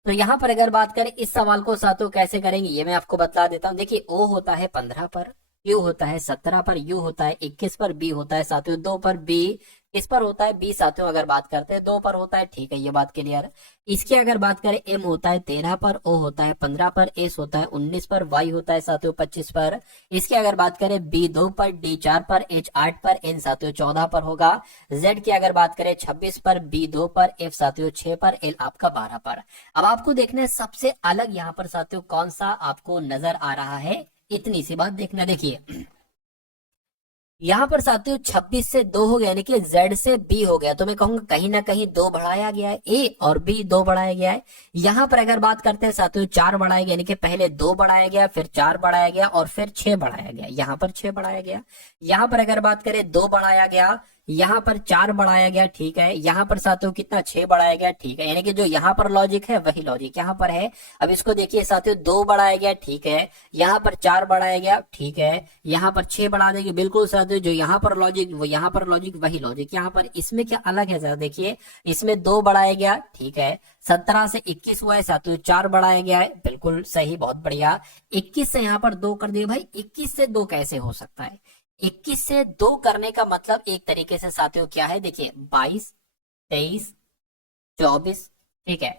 तो यहाँ पर अगर बात करें इस सवाल को साथियों कैसे करेंगे ये मैं आपको बता देता हूँ। देखिए ओ होता है 15 पर, क्यू होता है 17 पर, यू होता है 21 पर, बी होता है साथियों 2 पर, बी किस पर होता है, बी साथियों अगर बात करते हैं 2 पर होता है, ठीक है ये बात क्लियर है। इसकी अगर बात करें एम होता है 13 पर, ओ होता है 15 पर, एस होता है 19 पर, वाई होता है साथियों 25 पर। इसकी अगर बात करें बी 2 पर, डी 4 पर, एच 8 पर, एन साथियों 14 पर होगा। जेड की अगर बात करें 26 पर, बी 2 पर, एफ साथियों 6 पर, एल आपका 12 पर। अब आपको देखना है सबसे अलग यहाँ पर साथियों कौन सा आपको नजर आ रहा है, इतनी सी बात देखना। देखिए यहाँ पर साथियों 26 से 2 हो गया, यानी कि Z से B हो गया, तो मैं कहूंगा कहीं ना कहीं 2 बढ़ाया गया है, A और B 2 बढ़ाया गया है। यहाँ पर अगर बात करते हैं साथियों 4 बढ़ाया गया, यानी कि पहले 2 बढ़ाया गया, फिर 4 बढ़ाया गया और फिर 6 बढ़ाया गया, यहाँ पर 6 बढ़ाया गया। यहाँ पर अगर बात करें 2 बढ़ाया गया, यहाँ पर 4 बढ़ाया गया, ठीक है। यहाँ पर साथियों कितना 6 बढ़ाया गया, ठीक है, यानी कि जो यहाँ पर लॉजिक है वही लॉजिक यहाँ पर है। अब इसको देखिए साथियों 2 बढ़ाया गया, ठीक है, यहाँ पर 4 बढ़ाया गया, ठीक है, यहाँ पर 6 बढ़ा देंगे, बिल्कुल साथियों जो यहाँ पर लॉजिक वो यहाँ पर लॉजिक वही लॉजिक यहाँ पर। इसमें क्या अलग है सर, देखिए इसमें 2 बढ़ाया गया, ठीक है, 17 से 21 हुआ है साथियों, 4 बढ़ाया गया है, बिल्कुल सही, बहुत बढ़िया। 21 से यहाँ पर 2 कर दिए, भाई 21 से 2 कैसे हो सकता है, 21 से 2 करने का मतलब एक तरीके से साथियों क्या है, देखिए 22, 23, 24, ठीक है,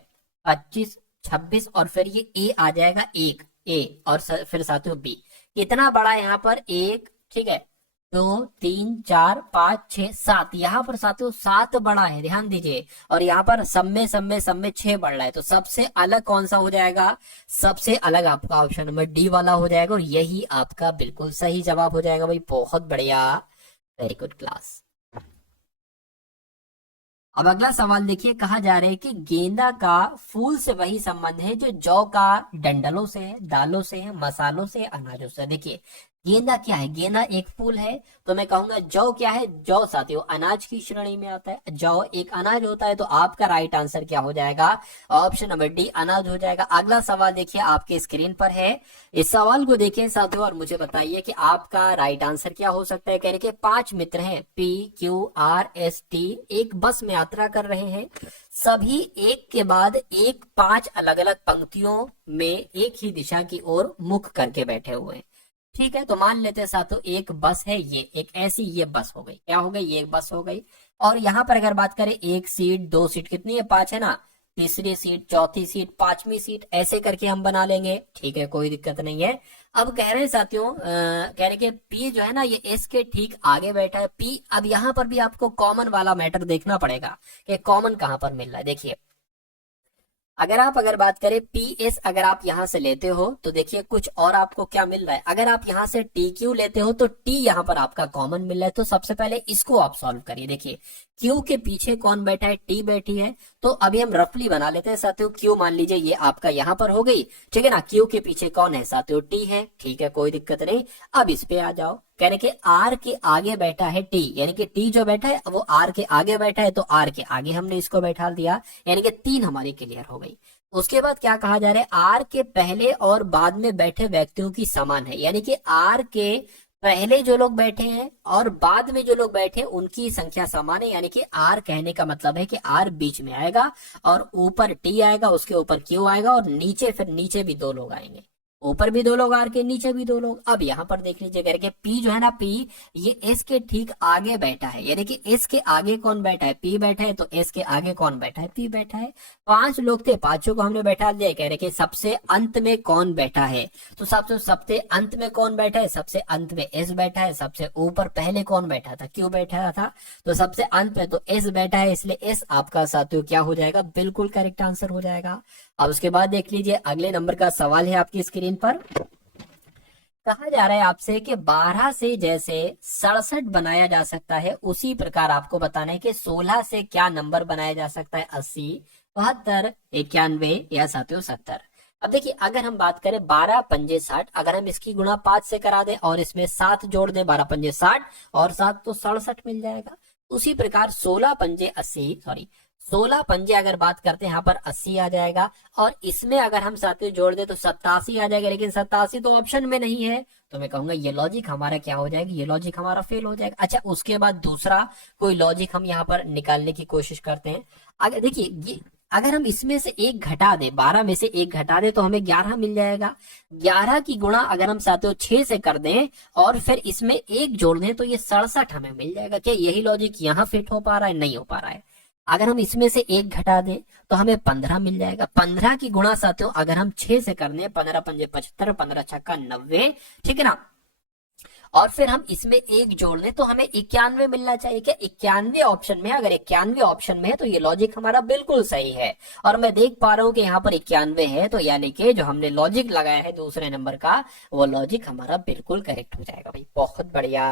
25, 26 और फिर ये ए आ जाएगा, एक ए और फिर साथियों बी। कितना बड़ा है यहाँ पर, एक, ठीक है, 2, 3, 4, 5, 6, 7, यहाँ पर साथियों 7 बड़ा है, ध्यान दीजिए। और यहाँ पर सब में 6 बढ़ रहा है, तो सबसे अलग कौन सा हो जाएगा, सबसे अलग आपका ऑप्शन नंबर डी वाला हो जाएगा, और यही आपका बिल्कुल सही जवाब हो जाएगा भाई, बहुत बढ़िया, वेरी गुड क्लास। अब अगला सवाल देखिए, कहा जा रहा है कि गेंदा का फूल से वही संबंध है जो जौ का डंडलों से है, दालों से है, मसालों से, अनाजों से। देखिए गेंदा क्या है, गेंदा एक फूल है, तो मैं कहूंगा जौ क्या है, जौ साथियों अनाज की श्रेणी में आता है, जौ एक अनाज होता है, तो आपका राइट आंसर क्या हो जाएगा, ऑप्शन नंबर डी अनाज हो जाएगा। अगला सवाल देखिए आपके स्क्रीन पर है, इस सवाल को देखिए साथियों और मुझे बताइए कि आपका राइट आंसर क्या हो सकता है। कह रहे कि 5 मित्र हैं P Q R S T, एक बस में यात्रा कर रहे हैं, सभी एक के बाद एक 5 अलग अलग पंक्तियों में एक ही दिशा की ओर मुख करके बैठे हुए हैं, ठीक है। तो मान लेते हैं साथियों एक बस है, ये एक ऐसी ये बस हो गई, क्या हो गई, ये एक बस हो गई। और यहाँ पर अगर बात करें 1 सीट 2 सीट कितनी है, 5 है ना, तीसरी सीट, चौथी सीट, 5वीं सीट, ऐसे करके हम बना लेंगे, ठीक है, कोई दिक्कत नहीं है। अब कह रहे हैं साथियों कह रहे कि पी जो है ना ये एस के ठीक आगे बैठा है, पी। अब यहाँ पर भी आपको कॉमन वाला मैटर देखना पड़ेगा कि कॉमन कहाँ पर मिल रहा है। देखिए अगर बात करें पी एस, अगर आप यहां से लेते हो तो देखिए कुछ और आपको क्या मिल रहा है। अगर आप यहां से टी क्यू लेते हो तो टी यहां पर आपका कॉमन मिल रहा है, तो सबसे पहले इसको आप सॉल्व करिए। देखिए क्यू के पीछे कौन बैठा है, टी बैठी है, तो अभी हम रफली बना लेते हैं साथियों। क्यू मान लीजिए ये आपका यहां पर हो गई, ठीक है ना, क्यू के पीछे कौन है साथियों, टी है, ठीक है, कोई दिक्कत नहीं। अब इस पे आ जाओ, कहने के आर के आगे बैठा है टी, यानी कि टी जो बैठा है वो आर के आगे बैठा है, तो आर के आगे हमने इसको बैठा दिया, यानी कि 3 हमारी क्लियर हो गई। उसके बाद क्या कहा जा रहा है, आर के पहले और बाद में बैठे व्यक्तियों की समान है, यानी कि आर के पहले जो लोग बैठे हैं और बाद में जो लोग बैठे हैं उनकी संख्या समान है, यानी कि आर कहने का मतलब है कि आर बीच में आएगा और ऊपर टी आएगा, उसके ऊपर क्यू आएगा और नीचे फिर नीचे भी 2 लोग आएंगे, ऊपर भी 2 लोग आर के, नीचे भी 2 लोग। अब यहाँ पर देख लीजिए करके पी जो है ना, पी ये एस के ठीक आगे बैठा है, यानी कि एस के आगे कौन बैठा है, पी बैठा है, तो एस के आगे कौन बैठा है, पी बैठा है। 5 लोग थे, 5 को हमने बैठा दिया। कह रहे कि सबसे अंत में कौन बैठा है, तो सबसे अंत में कौन बैठा है, सबसे अंत में एस बैठा है। सबसे ऊपर पहले कौन बैठा था, क्यू बैठा था, तो सबसे अंत में तो एस बैठा है, इसलिए एस आपका साथियों क्या हो जाएगा, बिल्कुल करेक्ट आंसर हो जाएगा। अब उसके बाद देख लीजिए अगले नंबर का सवाल है आपकी स्क्रीन पर, कहा जा रहा है आपसे कि 12 से जैसे 67 बनाया जा सकता है उसी प्रकार आपको बताना है कि 16 से क्या नंबर बनाया जा सकता है, 80, 72, 91 या साथियों 70। अब देखिए अगर हम बात करें 12 पंजे 60, अगर हम इसकी गुणा 5 से करा दें और इसमें 7 जोड़ दें, 12 पंजे 60 और 7 तो 67 मिल जाएगा। उसी प्रकार 16 पंजे 80, सॉरी 16 पंजे अगर बात करते हैं यहाँ पर 80 आ जाएगा, और इसमें अगर हम साथियों जोड़ दे तो 87 आ जाएगा, लेकिन 87 तो ऑप्शन में नहीं है, तो मैं कहूंगा ये लॉजिक हमारा क्या हो जाएगा, ये लॉजिक हमारा फेल हो जाएगा। अच्छा उसके बाद दूसरा कोई लॉजिक हम यहाँ पर निकालने की कोशिश करते हैं। अगर देखिए ये अगर हम इसमें से एक घटा दें, 12 में से एक घटा दें तो हमें 11 मिल जाएगा। 11 की गुणा अगर हम साथियों 6 से कर दें और फिर इसमें एक जोड़ दें तो ये 67 हमें मिल जाएगा। क्या यही लॉजिक यहाँ फिट हो पा रहा है? नहीं हो पा रहा है। अगर हम इसमें से एक घटा दें तो हमें 15 मिल जाएगा। 15 की गुणा साथियों अगर हम 6 से कर दें, 15 पंजे 75, 15 छक्का 90, ठीक है ना, और फिर हम इसमें एक जोड़ दें तो हमें 91 मिलना चाहिए। क्या 91 ऑप्शन में? अगर 91 ऑप्शन में है तो ये लॉजिक हमारा बिल्कुल सही है। और मैं देख पा रहा हूं कि यहाँ पर 91 है, तो यानी कि जो हमने लॉजिक लगाया है दूसरे नंबर का, वो लॉजिक हमारा बिल्कुल करेक्ट हो जाएगा भाई। बहुत बढ़िया,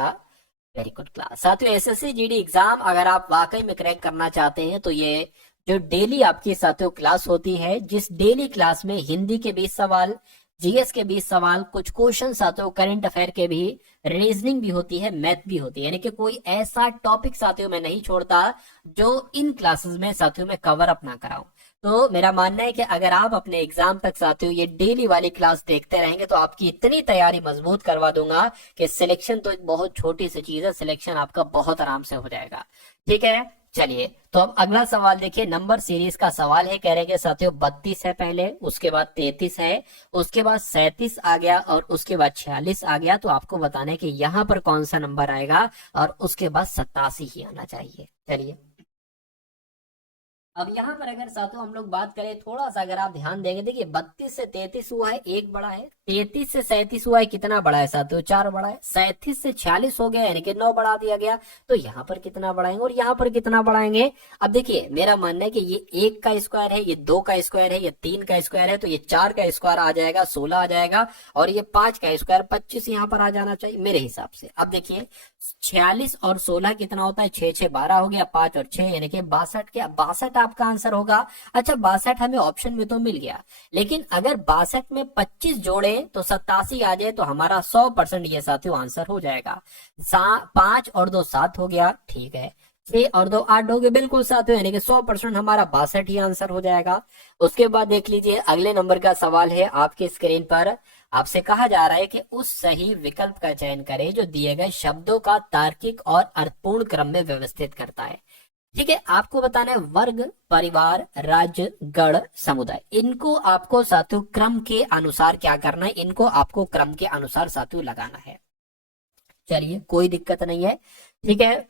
वेरी गुड क्लास। साथियों एसएससी जीडी एग्जाम अगर आप वाकई में क्रैक करना चाहते हैं तो ये जो डेली आपकी साथियों क्लास होती है, जिस डेली क्लास में हिंदी के 20 सवाल, जीएस के 20 सवाल, कुछ क्वेश्चन साथियों करंट अफेयर के भी, रीजनिंग भी होती है, मैथ भी होती है, यानी कि कोई ऐसा टॉपिक साथियों में नहीं छोड़ता जो इन क्लासेस में साथियों में कवर अप ना कराऊं। तो मेरा मानना है कि अगर आप अपने एग्जाम तक साथियों ये डेली वाली क्लास देखते रहेंगे तो आपकी इतनी तैयारी मजबूत करवा दूंगा कि सिलेक्शन तो एक बहुत छोटी सी चीज है, सिलेक्शन आपका बहुत आराम से हो जाएगा। ठीक है, चलिए तो अब अगला सवाल देखिए। नंबर सीरीज का सवाल है, कह रहे हैं साथियों 32 है पहले, उसके बाद 33 है, उसके बाद 37 आ गया और उसके बाद 46 आ गया। तो आपको बताना है कि यहाँ पर कौन सा नंबर आएगा और उसके बाद 87 ही आना चाहिए। चलिए अब यहाँ पर अगर साथियों हम लोग बात करें, थोड़ा सा अगर आप ध्यान देंगे, देखिए 32 से 33 हुआ है, एक बड़ा है। 33 से 37 हुआ है, कितना बड़ा है साथियों? 4 बड़ा है। 37 से 46 हो गया यानी कि 9 बढ़ा दिया गया। तो यहाँ पर कितना बढ़ाएंगे और यहाँ पर कितना बढ़ाएंगे? अब देखिए मेरा मानना है कि ये 1 का स्क्वायर है, ये 2 का स्क्वायर है, ये 3 का स्क्वायर है, तो ये 4 का स्क्वायर आ जाएगा 16 आ जाएगा, और ये 5 का स्क्वायर 25 यहाँ पर आ जाना चाहिए मेरे हिसाब से। अब देखिए 46 और 16 कितना होता है? 6 6 12 हो गया, 5 और 6 यानी कि 62। क्या 62 आपका आंसर होगा? अच्छा 62 हमें ऑप्शन में तो मिल गया, लेकिन अगर 62 में 25 जोड़े तो 87 आ जाए तो हमारा 100% ये साथियों आंसर हो जाएगा। 5 और 2 7 हो गया, ठीक है। 6 और 2 8 हो गए, बिल्कुल साथियों, यानी कि 100% हमारा 62 ही आंसर हो जाएगा। उसके बाद देख लीजिए अगले नंबर का सवाल है आपके स्क्रीन पर। आपसे कहा जा रहा है कि उस सही विकल्प का चयन करें जो दिए गए शब्दों का तार्किक और अर्थपूर्ण क्रम में व्यवस्थित करता है। ठीक है, आपको बताना है वर्ग, परिवार, राज्य, गण, समुदाय, इनको आपको साथियों क्रम के अनुसार क्या करना है? इनको आपको क्रम के अनुसार साथियों लगाना है। चलिए कोई दिक्कत नहीं है, ठीक है।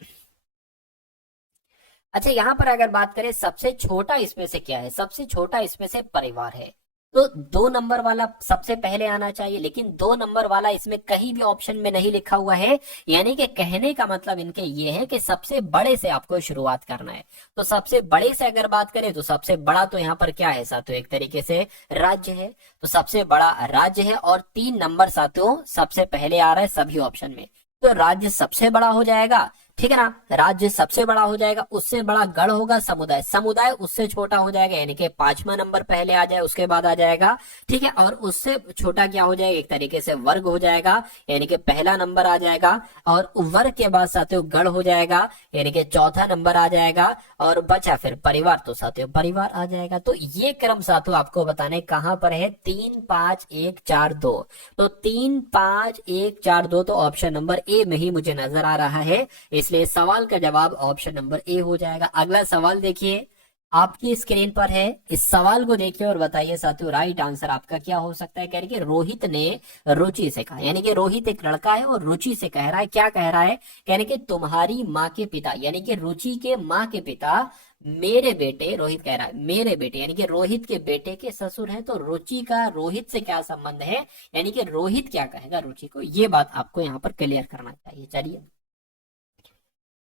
अच्छा यहाँ पर अगर बात करें सबसे छोटा इसमें से क्या है? सबसे छोटा इसमें से परिवार है, तो 2 नंबर वाला सबसे पहले आना चाहिए, लेकिन 2 नंबर वाला इसमें कहीं भी ऑप्शन में नहीं लिखा हुआ है। यानी कि कहने का मतलब इनके ये है कि सबसे बड़े से आपको शुरुआत करना है। तो सबसे बड़े से अगर बात करें तो सबसे बड़ा तो यहाँ पर क्या है साथियों? एक तरीके से राज्य है, तो सबसे बड़ा राज्य है, और 3 नंबर साथियों सबसे पहले आ रहा है सभी ऑप्शन में, तो राज्य सबसे बड़ा हो जाएगा। ठीक है ना, राज्य सबसे बड़ा हो जाएगा, उससे बड़ा गढ़ होगा समुदाय, समुदाय उससे छोटा हो जाएगा, यानी कि 5वां नंबर पहले आ जाए, उसके बाद आ जाएगा। ठीक है, और उससे छोटा क्या हो जाएगा? एक तरीके से वर्ग हो जाएगा, यानी कि पहला नंबर आ जाएगा, और वर्ग के बाद साथियों गढ़ हो जाएगा, यानी कि 4था नंबर आ जाएगा, और बचा फिर परिवार, तो साथियों परिवार आ जाएगा। तो ये क्रम साथियों आपको बताने कहां पर है? 3 5 1 4 2। तो 3 5 1 4 2 तो ऑप्शन नंबर ए में ही मुझे नजर आ रहा है, इसलिए सवाल का जवाब ऑप्शन नंबर ए हो जाएगा। अगला सवाल देखिए आपकी स्क्रीन पर है, इस सवाल को देखिए और बताइए साथियों राइट आंसर आपका क्या हो सकता है। कह रही है रोहित ने रुचि से कहा, यानी कि रोहित एक लड़का है और रुचि से कह रहा है, क्या कह रहा है? कहने कि तुम्हारी माँ के पिता, यानी कि रुचि के माँ के पिता मेरे बेटे, रोहित कह रहा है मेरे बेटे, यानी कि रोहित के बेटे के ससुर हैं। तो रुचि का रोहित से क्या संबंध है? यानी कि रोहित क्या कहेगा रुचि को, ये बात आपको यहाँ पर क्लियर करना चाहिए। चलिए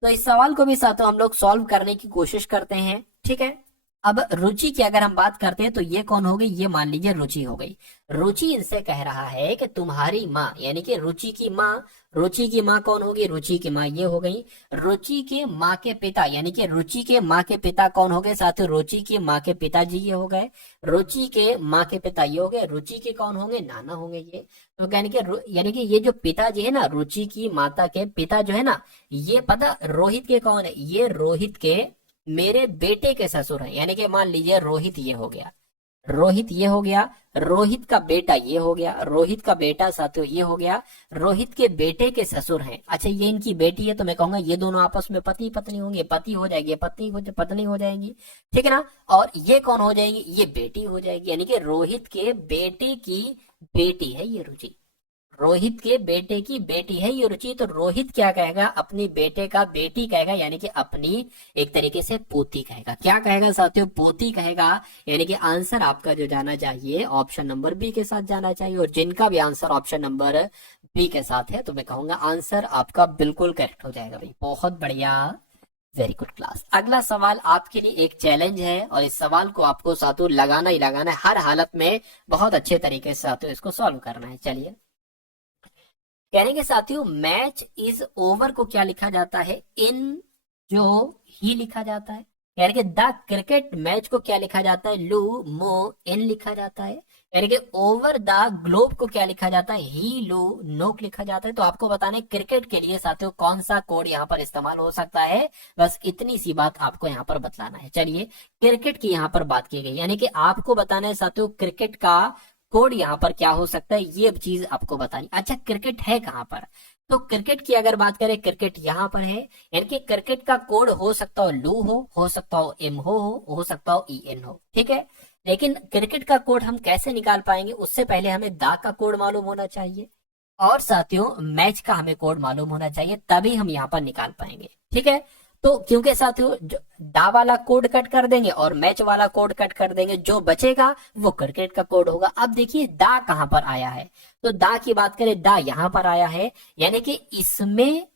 तो इस सवाल को भी साथियों हम लोग सॉल्व करने की कोशिश करते हैं। ठीक है, अब रुचि की अगर हम बात करते हैं तो ये कौन हो गई? ये मान लीजिए रुचि हो गई। रुचि इनसे कह रहा है कि तुम्हारी माँ, यानी कि रुचि की माँ, रुचि की माँ कौन होगी? रुचि की माँ ये हो गई। रुचि के माँ के पिता, यानी कि रुचि के माँ के पिता कौन हो गए साथियों? रुचि के माँ के पिताजी ये हो गए। रुचि के माँ के पिता ये हो गए। रुचि के कौन होंगे? नाना होंगे ये। तो यानी कि ये जो पिताजी है ना, रुचि की माता के पिता जो है ना, ये पता रोहित के कौन है? ये रोहित के मेरे बेटे के ससुर हैं, यानी कि मान लीजिए रोहित ये हो गया, रोहित ये हो गया, रोहित का बेटा ये हो गया, रोहित का बेटा साथियों ये हो गया, रोहित के बेटे के ससुर हैं, अच्छा ये इनकी बेटी है, तो मैं कहूंगा ये दोनों आपस में पति पत्नी होंगे, पति हो जाएगी, पत्नी हो जाएगी, ठीक है ना। और ये कौन हो जाएगी, ये बेटी हो जाएगी, यानी कि रोहित के बेटे की बेटी है ये रुचि, रोहित के बेटे की बेटी है ये रुचि। तो रोहित क्या कहेगा, अपने बेटे का बेटी कहेगा, यानी कि अपनी एक तरीके से पोती कहेगा, क्या कहेगा साथियों, पोती कहेगा। यानी कि आंसर आपका जो जाना चाहिए ऑप्शन नंबर बी के साथ जाना चाहिए, और जिनका भी आंसर ऑप्शन नंबर बी के साथ है तो मैं कहूंगा आंसर आपका बिल्कुल करेक्ट हो जाएगा भाई, बहुत बढ़िया, वेरी गुड क्लास। अगला सवाल आपके लिए एक चैलेंज है, और इस सवाल को आपको साथियों लगाना ही लगाना है, हर हालत में बहुत अच्छे तरीके से साथियों इसको सॉल्व करना है। चलिए कहेंगे साथियों, मैच इज ओवर को क्या लिखा जाता है, इन जो ही लिखा जाता है, यानी कि द क्रिकेट मैच को क्या लिखा जाता है, लू मो इन लिखा जाता है, यानी कि ओवर द ग्लोब को क्या लिखा जाता है, ही लू नोक लिखा जाता है। तो आपको बताने क्रिकेट के लिए साथियों कौन सा कोड यहाँ पर इस्तेमाल हो सकता है, बस इतनी सी बात आपको यहाँ पर बतलाना है। चलिए क्रिकेट की यहाँ पर बात की गई, यानी कि आपको बताना है साथियों क्रिकेट का कोड यहाँ पर क्या हो सकता है, ये चीज आपको बतानी। अच्छा क्रिकेट है कहाँ पर, तो क्रिकेट की अगर बात करें, क्रिकेट यहाँ पर है, यानी कि क्रिकेट का कोड हो सकता हो लू हो सकता हो एम हो सकता हो ई एन हो, ठीक है। लेकिन क्रिकेट का कोड हम कैसे निकाल पाएंगे, उससे पहले हमें दा का कोड मालूम होना चाहिए, और साथियों मैच का हमें कोड मालूम होना चाहिए, तभी हम यहाँ पर निकाल पाएंगे, ठीक है। तो क्योंकि साथियों दा वाला कोड कट कर देंगे और मैच वाला कोड कट कर देंगे, जो बचेगा वो क्रिकेट का कोड होगा। अब देखिए दा कहां पर आया है, तो दा की बात करें, दा यहां पर आया है, यानी कि इसमें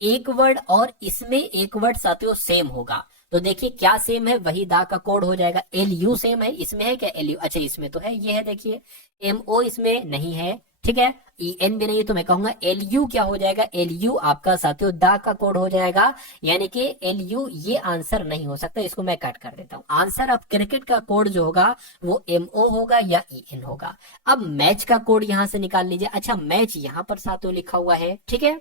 एक वर्ड और इसमें एक वर्ड साथियों सेम होगा, तो देखिए क्या सेम है, वही दा का कोड हो जाएगा। एल यू सेम है, इसमें है क्या एल यू, अच्छा इसमें तो है, ये है देखिए, एम ओ इसमें नहीं है, ठीक है, ई एन भी नहीं, तो मैं कहूंगा एल यू क्या हो जाएगा, एल यू आपका साथियों दा का कोड हो जाएगा, यानी कि एल यू ये आंसर नहीं हो सकता, इसको मैं कट कर देता हूं। आंसर अब क्रिकेट का कोड जो होगा वो एम ओ होगा या ई एन होगा। अब मैच का कोड यहां से निकाल लीजिए, अच्छा मैच यहां पर साथियों लिखा हुआ है, ठीक है,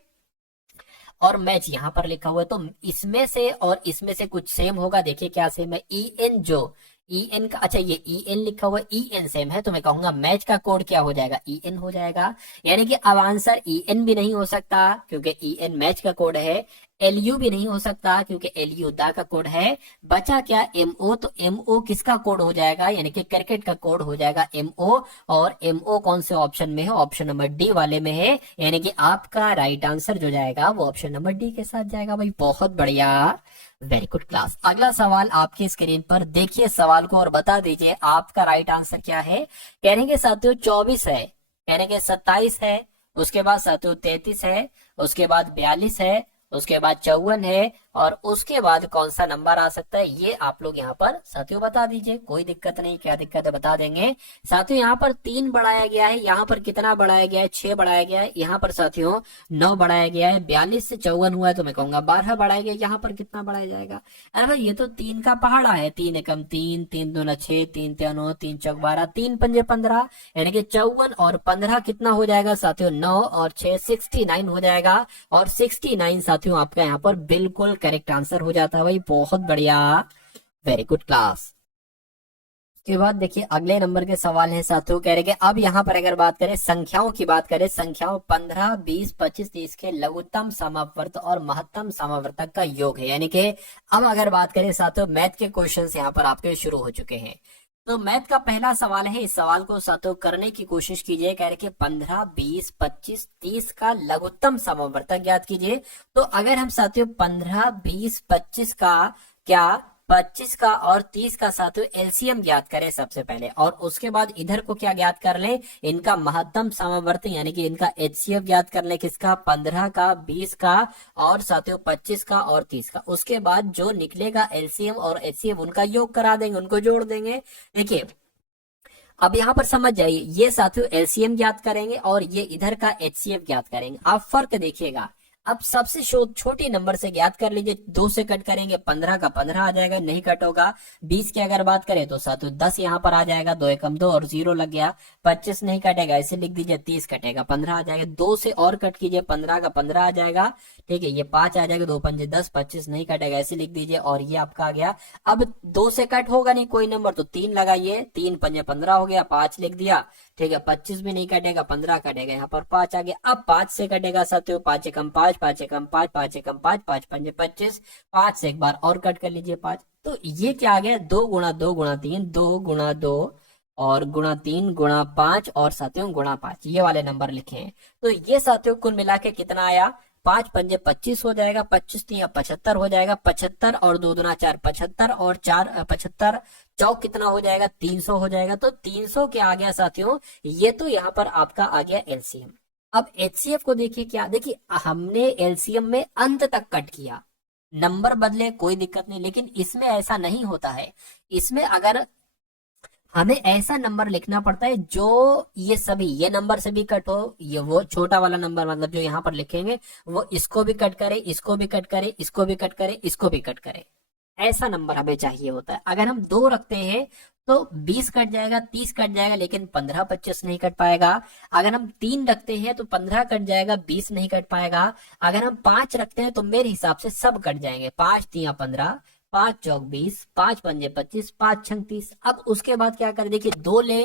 और मैच यहां पर लिखा हुआ है, तो इसमें से और इसमें से कुछ सेम होगा, देखिए क्या सेम है, ई एन जो ई एन का, अच्छा ये ई एन लिखा हुआ है, ई एन सेम है, तो मैं कहूंगा मैच का कोड क्या हो जाएगा, ई एन हो जाएगा। यानी कि अब आंसर ई एन भी नहीं हो सकता क्योंकि ई एन मैच का कोड है, एल यू भी नहीं हो सकता क्योंकि एल यू दा का कोड है, बचा क्या एम ओ, तो एम ओ किसका कोड हो जाएगा, यानी कि क्रिकेट का कोड हो जाएगा एम ओ, और एम ओ कौन से ऑप्शन में है, ऑप्शन नंबर डी वाले में है, यानी कि आपका राइट आंसर जो जाएगा वो ऑप्शन नंबर डी के साथ जाएगा भाई, बहुत बढ़िया, वेरी गुड क्लास। अगला सवाल आपकी स्क्रीन पर देखिए सवाल को और बता दीजिए आपका राइट आंसर क्या है। कहेंगे साथियों 24 है, कहेंगे 27 है, उसके बाद साथियों 33 है, उसके बाद 42 है, उसके बाद 54 है, और उसके बाद कौन सा नंबर आ सकता है, ये आप लोग यहाँ पर साथियों बता दीजिए, कोई दिक्कत नहीं, क्या दिक्कत है बता देंगे। साथियों यहाँ पर 3 बढ़ाया गया है, यहाँ पर कितना बढ़ाया गया है, 6 बढ़ाया गया है, यहाँ पर साथियों 9 बढ़ाया गया है, 42 से 54 हुआ है, तो मैं कहूंगा 12 बढ़ाया गया, यहाँ पर कितना बढ़ाया जाएगा, अरे भाई ये तो 3 का पहाड़ा है, 3 एकम 3, 3 दूना 6, 3 तिया 9, 3 चौक 12, 3 पंजे 15, यानी कि 54 और 15 कितना हो जाएगा साथियों, 9 और 6 69 हो जाएगा, और 69 साथियों आपका यहाँ पर बिल्कुल करेक्ट आंसर हो जाता है भाई, बहुत बढ़िया, वेरी गुड क्लास। के बाद देखिए अगले नंबर के सवाल है साथियों, कह रहे कि अब यहाँ पर अगर बात करें संख्याओं की बात करें, संख्याओं 15, 20, 25, 30 के लघुत्तम समावर्त और महत्तम समावर्तक का योग है, यानी कि अब अगर बात करें साथियों मैथ के क्वेश्चंस यहाँ पर आपके शुरू हो चुके हैं। तो मैथ का पहला सवाल है, इस सवाल को साथियों करने की कोशिश कीजिए, कह रहे कि 15, 20, 25, 30 का लघुत्तम समावर्तक ज्ञात कीजिए। तो अगर हम साथियों 15, 20, 25 का क्या 25 का और 30 का साथियों एलसीएम ज्ञात करें सबसे पहले, और उसके बाद इधर को क्या ज्ञात कर लें, इनका महत्तम समावर्त यानी कि इनका एचसीएफ ज्ञात कर लें, किसका 15 का, 20 का और साथियों 25 का और 30 का। उसके बाद जो निकलेगा एलसीएम और एचसीएफ उनका योग करा देंगे, उनको जोड़ देंगे। देखिए अब यहाँ पर समझ जाइए, ये साथियों एलसीएम ज्ञात करेंगे और ये इधर का एचसीएफ ज्ञात करेंगे। आप फर्क देखिएगा, अब सबसे छोटी नंबर से ज्ञात कर लीजिए, 2 से कट करेंगे 15 का 15 आ जाएगा, नहीं कट होगा। 20 की अगर बात करें तो 7 10 यहाँ पर आ जाएगा, 2 एकम 2 और 0 लग गया। 25 नहीं कटेगा, ऐसे लिख दीजिए, 30 कटेगा 15 आ जाएगा। 2 से और कट कीजिए, 15 का 15 आ जाएगा, ठीक है, ये 5 आ जाएगा, 2 पंजे 10, 25 नहीं कटेगा, ऐसे लिख दीजिए, और ये आपका आ गया। अब 2 से कट होगा नहीं कोई नंबर, तो 3 लगाइए, 3 पंजे 15 हो गया, 5 लिख दिया, ठीक है। 25 भी नहीं कटेगा, 15 कटेगा, यहाँ पर 5 आ गया। अब 5 से कटेगा साथियों, 5 एकम 5, 5 एकम 5, 5 एकम 5, 5 पंजे 25, 5 से एक बार और कट कर लीजिए 5। तो ये क्या आ गया, 2 गुणा 2 गुणा 3, 2 गुणा 2 और गुणा 3 गुणा 5 और साथियों गुणा 5, ये वाले नंबर लिखे हैं। तो ये साथियों कुल मिला के कितना आया, 5 पंजे 25 हो जाएगा, 25 या 75 हो जाएगा, 75 और 2 दूना 4, 75 और 4 75 चौक कितना हो जाएगा, 300 हो जाएगा। तो 300 क्या आ गया साथियों, ये तो यहाँ पर आपका आ गया एलसीएम। अब एचसीएफ को देखिए, क्या देखिए, हमने एलसीएम में अंत तक कट किया, नंबर बदले कोई दिक्कत नहीं, लेकिन इसमें ऐसा नहीं होता है। इसमें अगर हमें ऐसा नंबर लिखना पड़ता है जो ये सभी, ये नंबर से भी कट हो, ये वो छोटा वाला नंबर मतलब जो यहाँ पर लिखेंगे वो इसको भी कट करे, इसको भी कट करे, इसको भी कट करे, इसको भी कट करे, ऐसा नंबर हमें चाहिए होता है। अगर हम 2 रखते हैं तो 20 कट जाएगा, 30 कट जाएगा, लेकिन 15 25 नहीं कट पाएगा। अगर हम 3 रखते हैं तो 15 कट जाएगा, 20 नहीं कट पाएगा। अगर हम 5 रखते हैं तो मेरे हिसाब से सब कट जाएंगे, 5 3 15, 5 चौक 20, 5 पंजे 25, 5 छंग 30। अब उसके बाद क्या करें, देखिए 2 ले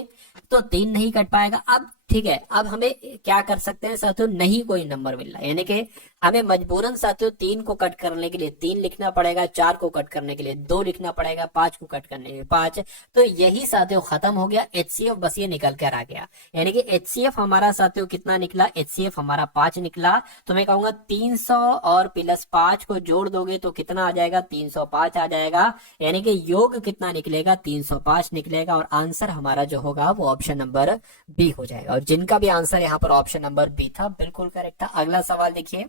तो 3 नहीं कट पाएगा। अब ठीक है, अब हमें क्या कर सकते हैं साथियों, नहीं कोई नंबर मिल रहा है, यानी कि हमें मजबूरन साथियों 3 को कट करने के लिए 3 लिखना पड़ेगा, 4 को कट करने के लिए 2 लिखना पड़ेगा, 5 को कट करने के लिए 5। तो यही साथियों खत्म हो गया एचसीएफ, बस ये निकल कर आ गया, यानी कि एचसीएफ हमारा साथियों कितना निकला, एचसीएफ हमारा 5 निकला। तो मैं कहूंगा 300 और प्लस 5 को जोड़ दोगे तो कितना आ जाएगा, 305 आ जाएगा, यानी कि योग कितना निकलेगा, 305 निकलेगा। और आंसर हमारा जो होगा वो ऑप्शन नंबर बी हो जाएगा। और जिनका भी आंसर यहाँ पर ऑप्शन नंबर बी था बिल्कुल करेक्ट था। अगला सवाल देखिए,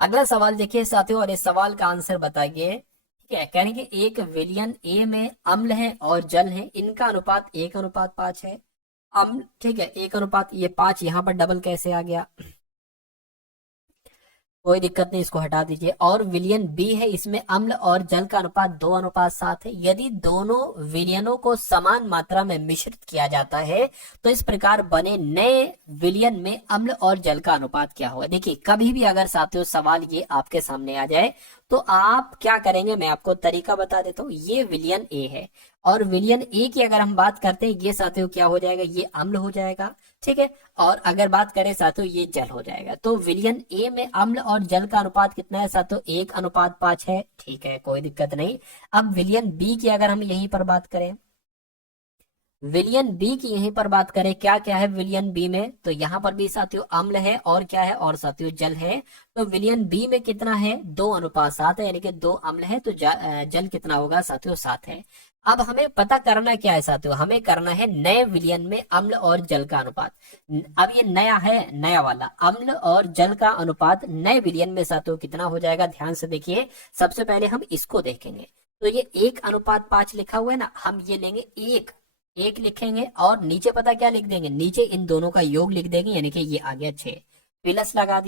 अगला सवाल देखिए साथियों, और इस सवाल का आंसर बताइए, ठीक है। कहने कि एक विलयन ए में अम्ल है और जल है, इनका अनुपात 1:5 है। अम्ल, ठीक है, 1:5, ये 5 यहाँ पर डबल कैसे आ गया, कोई दिक्कत नहीं, इसको हटा दीजिए। और विलियन बी है, इसमें अम्ल और जल का अनुपात 2:7 है। यदि दोनों विलियनों को समान मात्रा में मिश्रित किया जाता है तो इस प्रकार बने नए विलियन में अम्ल और जल का अनुपात क्या होगा। देखिए कभी भी अगर साथियों सवाल ये आपके सामने आ जाए तो आप क्या करेंगे, मैं आपको तरीका बता देता हूँ। ये विलियन ए है और विलियन ए की अगर हम बात करते हैं, ये साथियों क्या हो जाएगा, ये अम्ल हो जाएगा, ठीक है। और अगर बात करें साथियों ये जल हो जाएगा। तो विलियन ए में अम्ल और जल का अनुपात कितना है साथियों, 1:5 है, ठीक है, कोई दिक्कत नहीं। अब विलियन बी की अगर हम यहीं पर बात करें, विलियन बी की यहीं पर बात करें, क्या क्या है विलियन बी में, तो यहाँ पर भी साथियों अम्ल है और क्या है, और साथियों जल है। तो विलियन बी में कितना है, 2:7 है, यानी कि 2 अम्ल है तो जल कितना होगा साथियों, 7 है। अब हमें पता करना क्या है साथियों, हमें करना है नए विलियन में अम्ल और जल का अनुपात। अब ये नया है, नया वाला अम्ल और जल का अनुपात नए विलियन में साथियों कितना हो जाएगा, ध्यान से देखिए। सबसे पहले हम इसको देखेंगे, तो ये 1:5 लिखा हुआ है ना, हम ये लेंगे एक लिखेंगे और नीचे पता क्या लिख देंगे, नीचे इन दोनों का योग लिख देंगे, यानी कि ये आ गया 6, प्लस लगा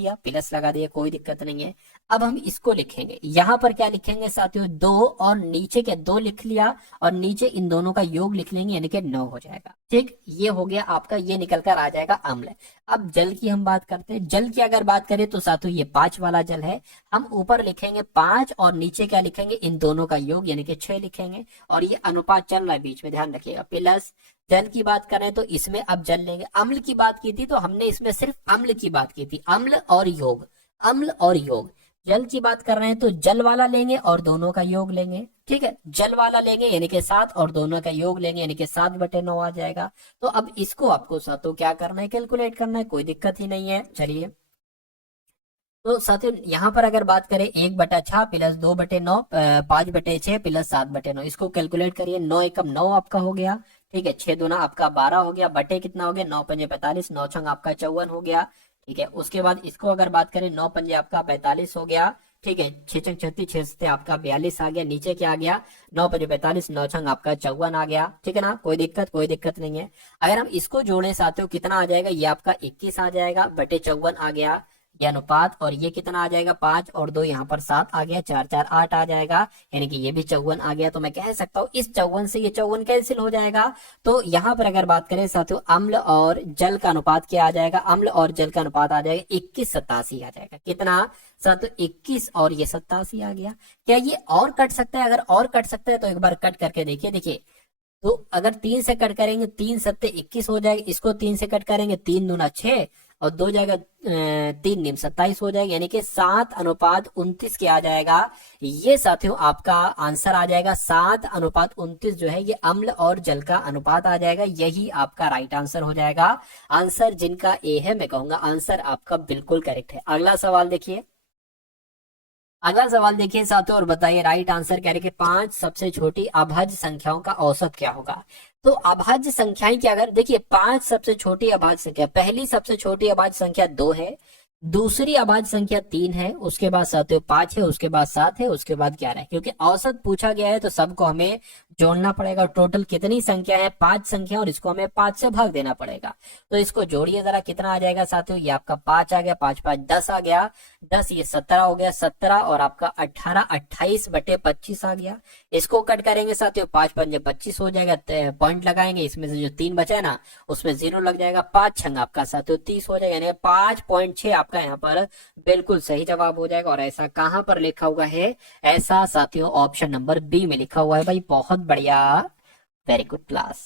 दिया, कोई दिक्कत नहीं है। अब हम इसको लिखेंगे, यहाँ पर क्या लिखेंगे साथियों, 2 और नीचे के 2 लिख लिया और नीचे इन दोनों का योग लिख लेंगे, यानी कि 9 हो जाएगा, ठीक। ये हो गया आपका, ये निकल कर आ जाएगा अम्ल। अब जल की हम बात करते हैं, जल की अगर बात करें तो साथियों ये 5 वाला जल है, हम ऊपर लिखेंगे 5 और नीचे क्या लिखेंगे, इन दोनों का योग यानी कि 6 लिखेंगे। और ये अनुपात चल रहा है बीच में, ध्यान रखिएगा। प्लस जल की बात करें तो इसमें अब जल लेंगे, अम्ल की बात की थी तो हमने इसमें सिर्फ अम्ल की बात की थी, अम्ल और योग, अम्ल और योग। जल की बात कर रहे हैं तो जल वाला लेंगे और दोनों का योग लेंगे, ठीक है, जल वाला लेंगे यानी कि 7 और दोनों का योग लेंगे यानी कि 7/9 आ जाएगा। तो अब इसको आपको साथियों क्या करना है, कैलकुलेट करना है, कोई दिक्कत ही नहीं है। चलिए तो साथियों यहाँ पर अगर बात करें 1/6 प्लस 2/9 5/6 प्लस 7/9, इसको कैलकुलेट करिए। 9 एकम 9 आपका हो गया, ठीक है, 6 दूना आपका 12 हो गया, बटे कितना हो गया, 9 पंजे 45, 9 छंग आपका 54 हो गया, ठीक है। उसके बाद इसको अगर बात करें 9 पंजे आपका 45 हो गया, ठीक है, 6 छंग 36, 6 से आपका 42 आ गया, नीचे क्या आ गया, 9 पंजे 45, 9 छंग आपका 54 आ गया, ठीक है ना, कोई दिक्कत नहीं है। अगर हम इसको जोड़े साथियों कितना आ जाएगा, ये आपका 21 आ जाएगा, बटे 54 आ गया, ये अनुपात, और ये कितना आ जाएगा 5 और 2 यहाँ पर 7 आ गया, 4 4 8 आ जाएगा, यानी कि ये भी 54 आ गया। तो मैं कह सकता हूँ इस 54 से ये 54 कैंसिल हो जाएगा। तो यहाँ पर अगर बात करें साथियों, अम्ल और जल का अनुपात क्या आ जाएगा, अम्ल और जल का अनुपात आ जाएगा 21-87 आ जाएगा। कितना साथियों 21 और ये 87 आ गया। क्या ये और कट सकता है? अगर और कट सकता है तो एक बार कट करके देखिए। देखिए तो अगर 3 से कट करेंगे 3 सत्ते 21 हो जाएगा, इसको 3 से कट करेंगे 3 दूना 6 और 2 जाएगा 3 निम 27 हो जाएगा, यानी कि 7:29 क्या आ जाएगा। ये साथियों आपका आंसर आ जाएगा 7:29 जो है ये अम्ल और जल का अनुपात आ जाएगा। यही आपका राइट आंसर हो जाएगा। आंसर जिनका ए है, मैं कहूंगा आंसर आपका बिल्कुल करेक्ट है। अगला सवाल देखिए, अगला सवाल देखिए साथियों और बताइए राइट आंसर क्या है कि 5 सबसे छोटी अभाज्य संख्याओं का औसत क्या होगा। तो अभाज्य संख्याएं क्या, अगर देखिए 5 सबसे छोटी अभाज्य संख्या, पहली सबसे छोटी अभाज्य संख्या 2 है, दूसरी अभाज्य संख्या 3 है, उसके बाद साथियों 5 है, उसके बाद 7 है, उसके बाद 11 है। क्योंकि औसत पूछा गया है तो सबको हमें जोड़ना पड़ेगा। टोटल कितनी संख्या है, 5 संख्या, और इसको हमें 5 से भाग देना पड़ेगा। तो इसको जोड़िए जरा, कितना आ जाएगा साथियों, ये आपका 5 आ गया, 5 5 10 आ गया, 10 ये 17 हो गया, 17 और आपका 18 28/25 आ गया। इसको कट करेंगे साथियों, 5 5 25 हो जाएगा, पॉइंट लगाएंगे, इसमें से जो 3 बचा है ना उसमें 0 लग जाएगा, 5 छंग आपका साथियों 30 हो जाएगा, यानी 5.6 आपका यहाँ पर बिल्कुल सही जवाब हो जाएगा। और ऐसा कहां पर लिखा हुआ है, ऐसा साथियों ऑप्शन नंबर बी में लिखा हुआ है। भाई बहुत बढ़िया, वेरी गुड क्लास।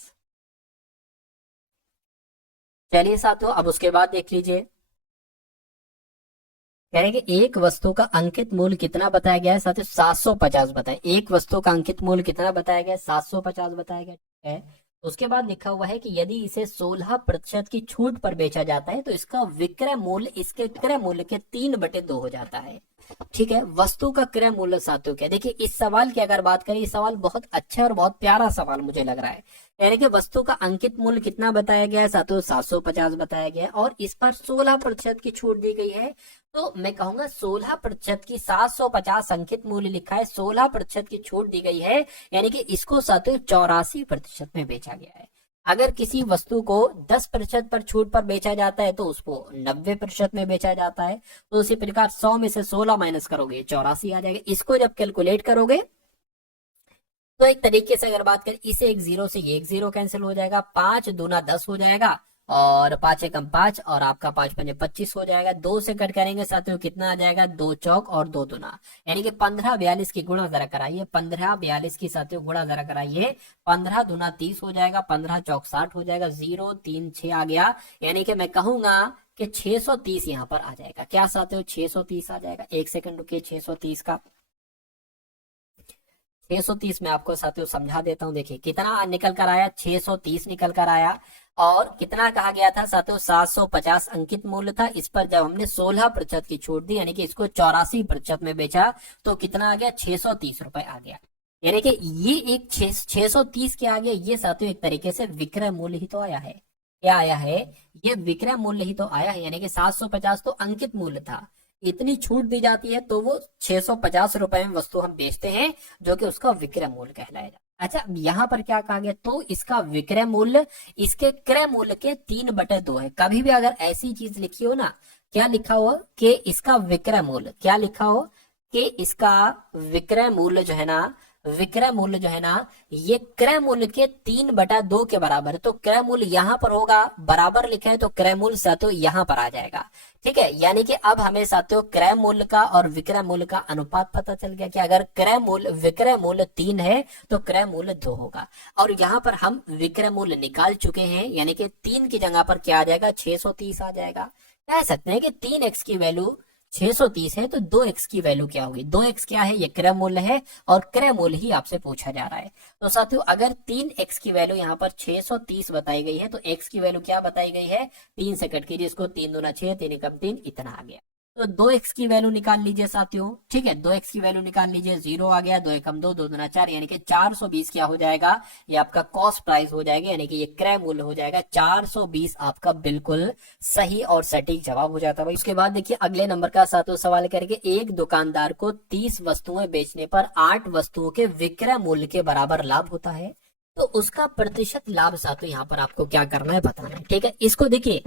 चलिए साथियों अब उसके बाद देख लीजिए, कह रहे हैं कि एक वस्तु का अंकित मूल्य कितना बताया गया है साथियों, 750 बताए। एक वस्तु का अंकित मूल्य कितना बताया गया है, 750 बताया गया, ठीक है। उसके बाद लिखा हुआ है कि यदि इसे 16% की छूट पर बेचा जाता है तो इसका विक्रय मूल्य इसके विक्रय मूल्य के 3/2 हो जाता है। ठीक है, वस्तु का क्रय मूल्य साथियों क्या, देखिए इस सवाल की अगर बात करें, ये सवाल बहुत अच्छा और बहुत प्यारा सवाल मुझे लग रहा है। यानी कि वस्तु का अंकित मूल्य कितना बताया गया है साथियों, 750 बताया गया है, और इस पर 16% की छूट दी गई है। तो मैं कहूंगा 16% की 750 अंकित मूल्य लिखा है, 16% की छूट दी गई है, यानी कि इसको साथियों 84% में बेचा गया है। अगर किसी वस्तु को 10% पर छूट पर बेचा जाता है तो उसको 90% में बेचा जाता है। तो उसी प्रकार 100 में से 16 माइनस करोगे 84 आ जाएगा। इसको जब कैलकुलेट करोगे तो एक तरीके से अगर बात करें, इसे एक जीरो से ये एक जीरो कैंसिल हो जाएगा, 5 दूना 10 हो जाएगा, और 5 एकम 5 और आपका 5 पंजे 25 हो जाएगा। 2 से कट करेंगे साथियों कितना आ जाएगा, 2 चौक और 2 दूना, यानी कि 1542 की गुणा जरा कराइए, 1542 की साथियों गुणा जरा कराइए, 15 दूना 30 हो जाएगा, 15 चौक 60 हो जाएगा, 0 3 6 आ गया, यानी कि मैं कहूंगा कि 630 यहाँ पर आ जाएगा। क्या साथियों 630 आ जाएगा। एक सेकंड रुकिए, 630 का 630 में आपको साथियों समझा देता हूं। देखिए कितना निकल कर आया, 630 निकल कर आया, और कितना कहा गया था साथियों, 750 अंकित मूल्य था। इस पर जब हमने 16% की छूट दी, यानी कि इसको 84% में बेचा, तो कितना आ गया, 630 रुपए आ गया। यानी कि ये एक 630 क्या आ गया, ये साथियों एक तरीके से विक्रय मूल्य ही तो आया है। क्या आया है, ये विक्रय मूल्य ही तो आया है। यानी कि 750 तो अंकित मूल्य था, इतनी छूट दी जाती है तो वो 650 रुपए में वस्तु हम बेचते हैं, जो कि उसका विक्रय मूल्य कहलाएगा। अच्छा यहाँ पर क्या कहा गया, तो इसका विक्रय मूल्य इसके क्रय मूल्य के 3/2 है। कभी भी अगर ऐसी चीज लिखी हो ना, क्या लिखा हो कि इसका विक्रय मूल्य, क्या लिखा हो कि इसका विक्रय मूल्य जो है ना, विक्रय मूल्य जो है ना, ये क्रय मूल्य के 3/2 के बराबर है। तो क्रय मूल्य यहाँ पर होगा, बराबर लिखा है तो क्रय मूल्य साथियों यहाँ पर आ जाएगा। ठीक है, यानी कि अब हमें साथियों क्रय मूल्य का और विक्रय मूल्य का अनुपात पता चल गया कि अगर क्रय मूल्य विक्रय मूल्य 3 है तो क्रय मूल्य 2 होगा। और यहाँ पर हम विक्रय मूल्य निकाल चुके हैं, यानी कि 3 की जगह पर क्या आ जाएगा, 630 आ जाएगा। कह सकते हैं कि 3x की वैल्यू 630 है तो 2x की वैल्यू क्या होगी, 2x क्या है, ये क्रय मूल्य है, और क्रय मूल्य ही आपसे पूछा जा रहा है। तो साथियों अगर 3x की वैल्यू यहाँ पर 630 बताई गई है तो x की वैल्यू क्या बताई गई है, 3 से कट कीजिए इसको, 3 दूना 6, 3 एकम 3, इतना आ गया। तो 2x की वैल्यू निकाल लीजिए साथियों। ठीक है, 2x की वैल्यू निकाल लीजिए, 0 आ गया, 2 एकम 2, 2 दूना 4, यानी कि 420 क्या हो जाएगा, ये आपका कॉस्ट प्राइस हो जाएगा, यानी कि ये क्रय मूल्य हो जाएगा 420। आपका बिल्कुल सही और सटीक जवाब हो जाता है। उसके बाद देखिए अगले नंबर का साथियों सवाल करके, एक दुकानदार को 30 वस्तुएं बेचने पर 8 वस्तुओं के विक्रय मूल्य के बराबर लाभ होता है। तो उसका प्रतिशत लाभ साथियों यहाँ पर आपको क्या करना है, बताना है। ठीक है, इसको देखिए,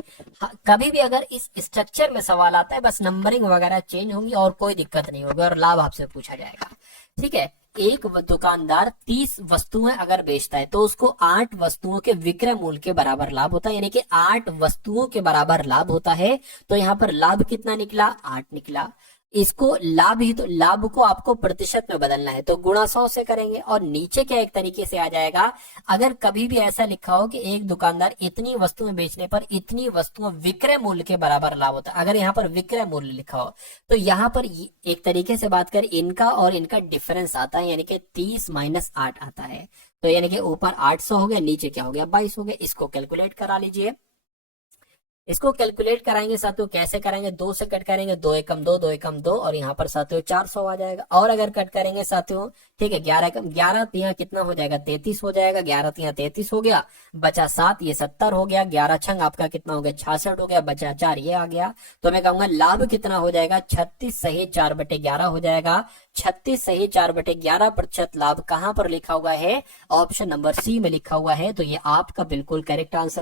कभी भी अगर इस स्ट्रक्चर में सवाल आता है, बस नंबरिंग वगैरह चेंज होंगी और कोई दिक्कत नहीं होगी, और लाभ आपसे पूछा जाएगा। ठीक है, एक दुकानदार 30 वस्तुएं अगर बेचता है तो उसको 8 वस्तुओं के विक्रय मूल्य के बराबर लाभ होता है, यानी कि 8 वस्तुओं के बराबर लाभ होता है। तो यहाँ पर लाभ कितना निकला, 8 निकला। इसको लाभ ही, तो लाभ को आपको प्रतिशत में बदलना है, तो गुणा 100 से करेंगे। और नीचे क्या एक तरीके से आ जाएगा, अगर कभी भी ऐसा लिखा हो कि एक दुकानदार इतनी वस्तुएं बेचने पर इतनी वस्तुएं विक्रय मूल्य के बराबर लाभ होता है, अगर यहाँ पर विक्रय मूल्य लिखा हो तो यहाँ पर एक तरीके से बात करें, इनका और इनका डिफरेंस आता है, यानी कि 30 - 8 आता है। तो यानी कि ऊपर 800 हो गया, नीचे क्या हो गया, 22 हो गया। इसको कैलकुलेट करा लीजिए। इसको कैलकुलेट कराएंगे साथियों, कैसे करेंगे, 2 से कट करेंगे, 2 एकम 2, 2 एकम 2, और यहाँ पर साथियों 400 आ जाएगा। और अगर कट करेंगे साथियों, ठीक है, 11 एकम 11 तिया कितना हो जाएगा, 33 हो जाएगा। 11 तिया 33 हो गया, बचा 7, ये 70 हो गया। 11 छंग आपका कितना हो गया, 66 हो गया, बचा 4, ये आ गया। तो मैं कहूंगा लाभ कितना हो जाएगा, 36 सही 4/11 हो जाएगा। 36 सही 4/11% लाभ कहां पर लिखा हुआ है, ऑप्शन नंबर सी में लिखा हुआ है। तो ये आपका बिल्कुल करेक्ट आंसर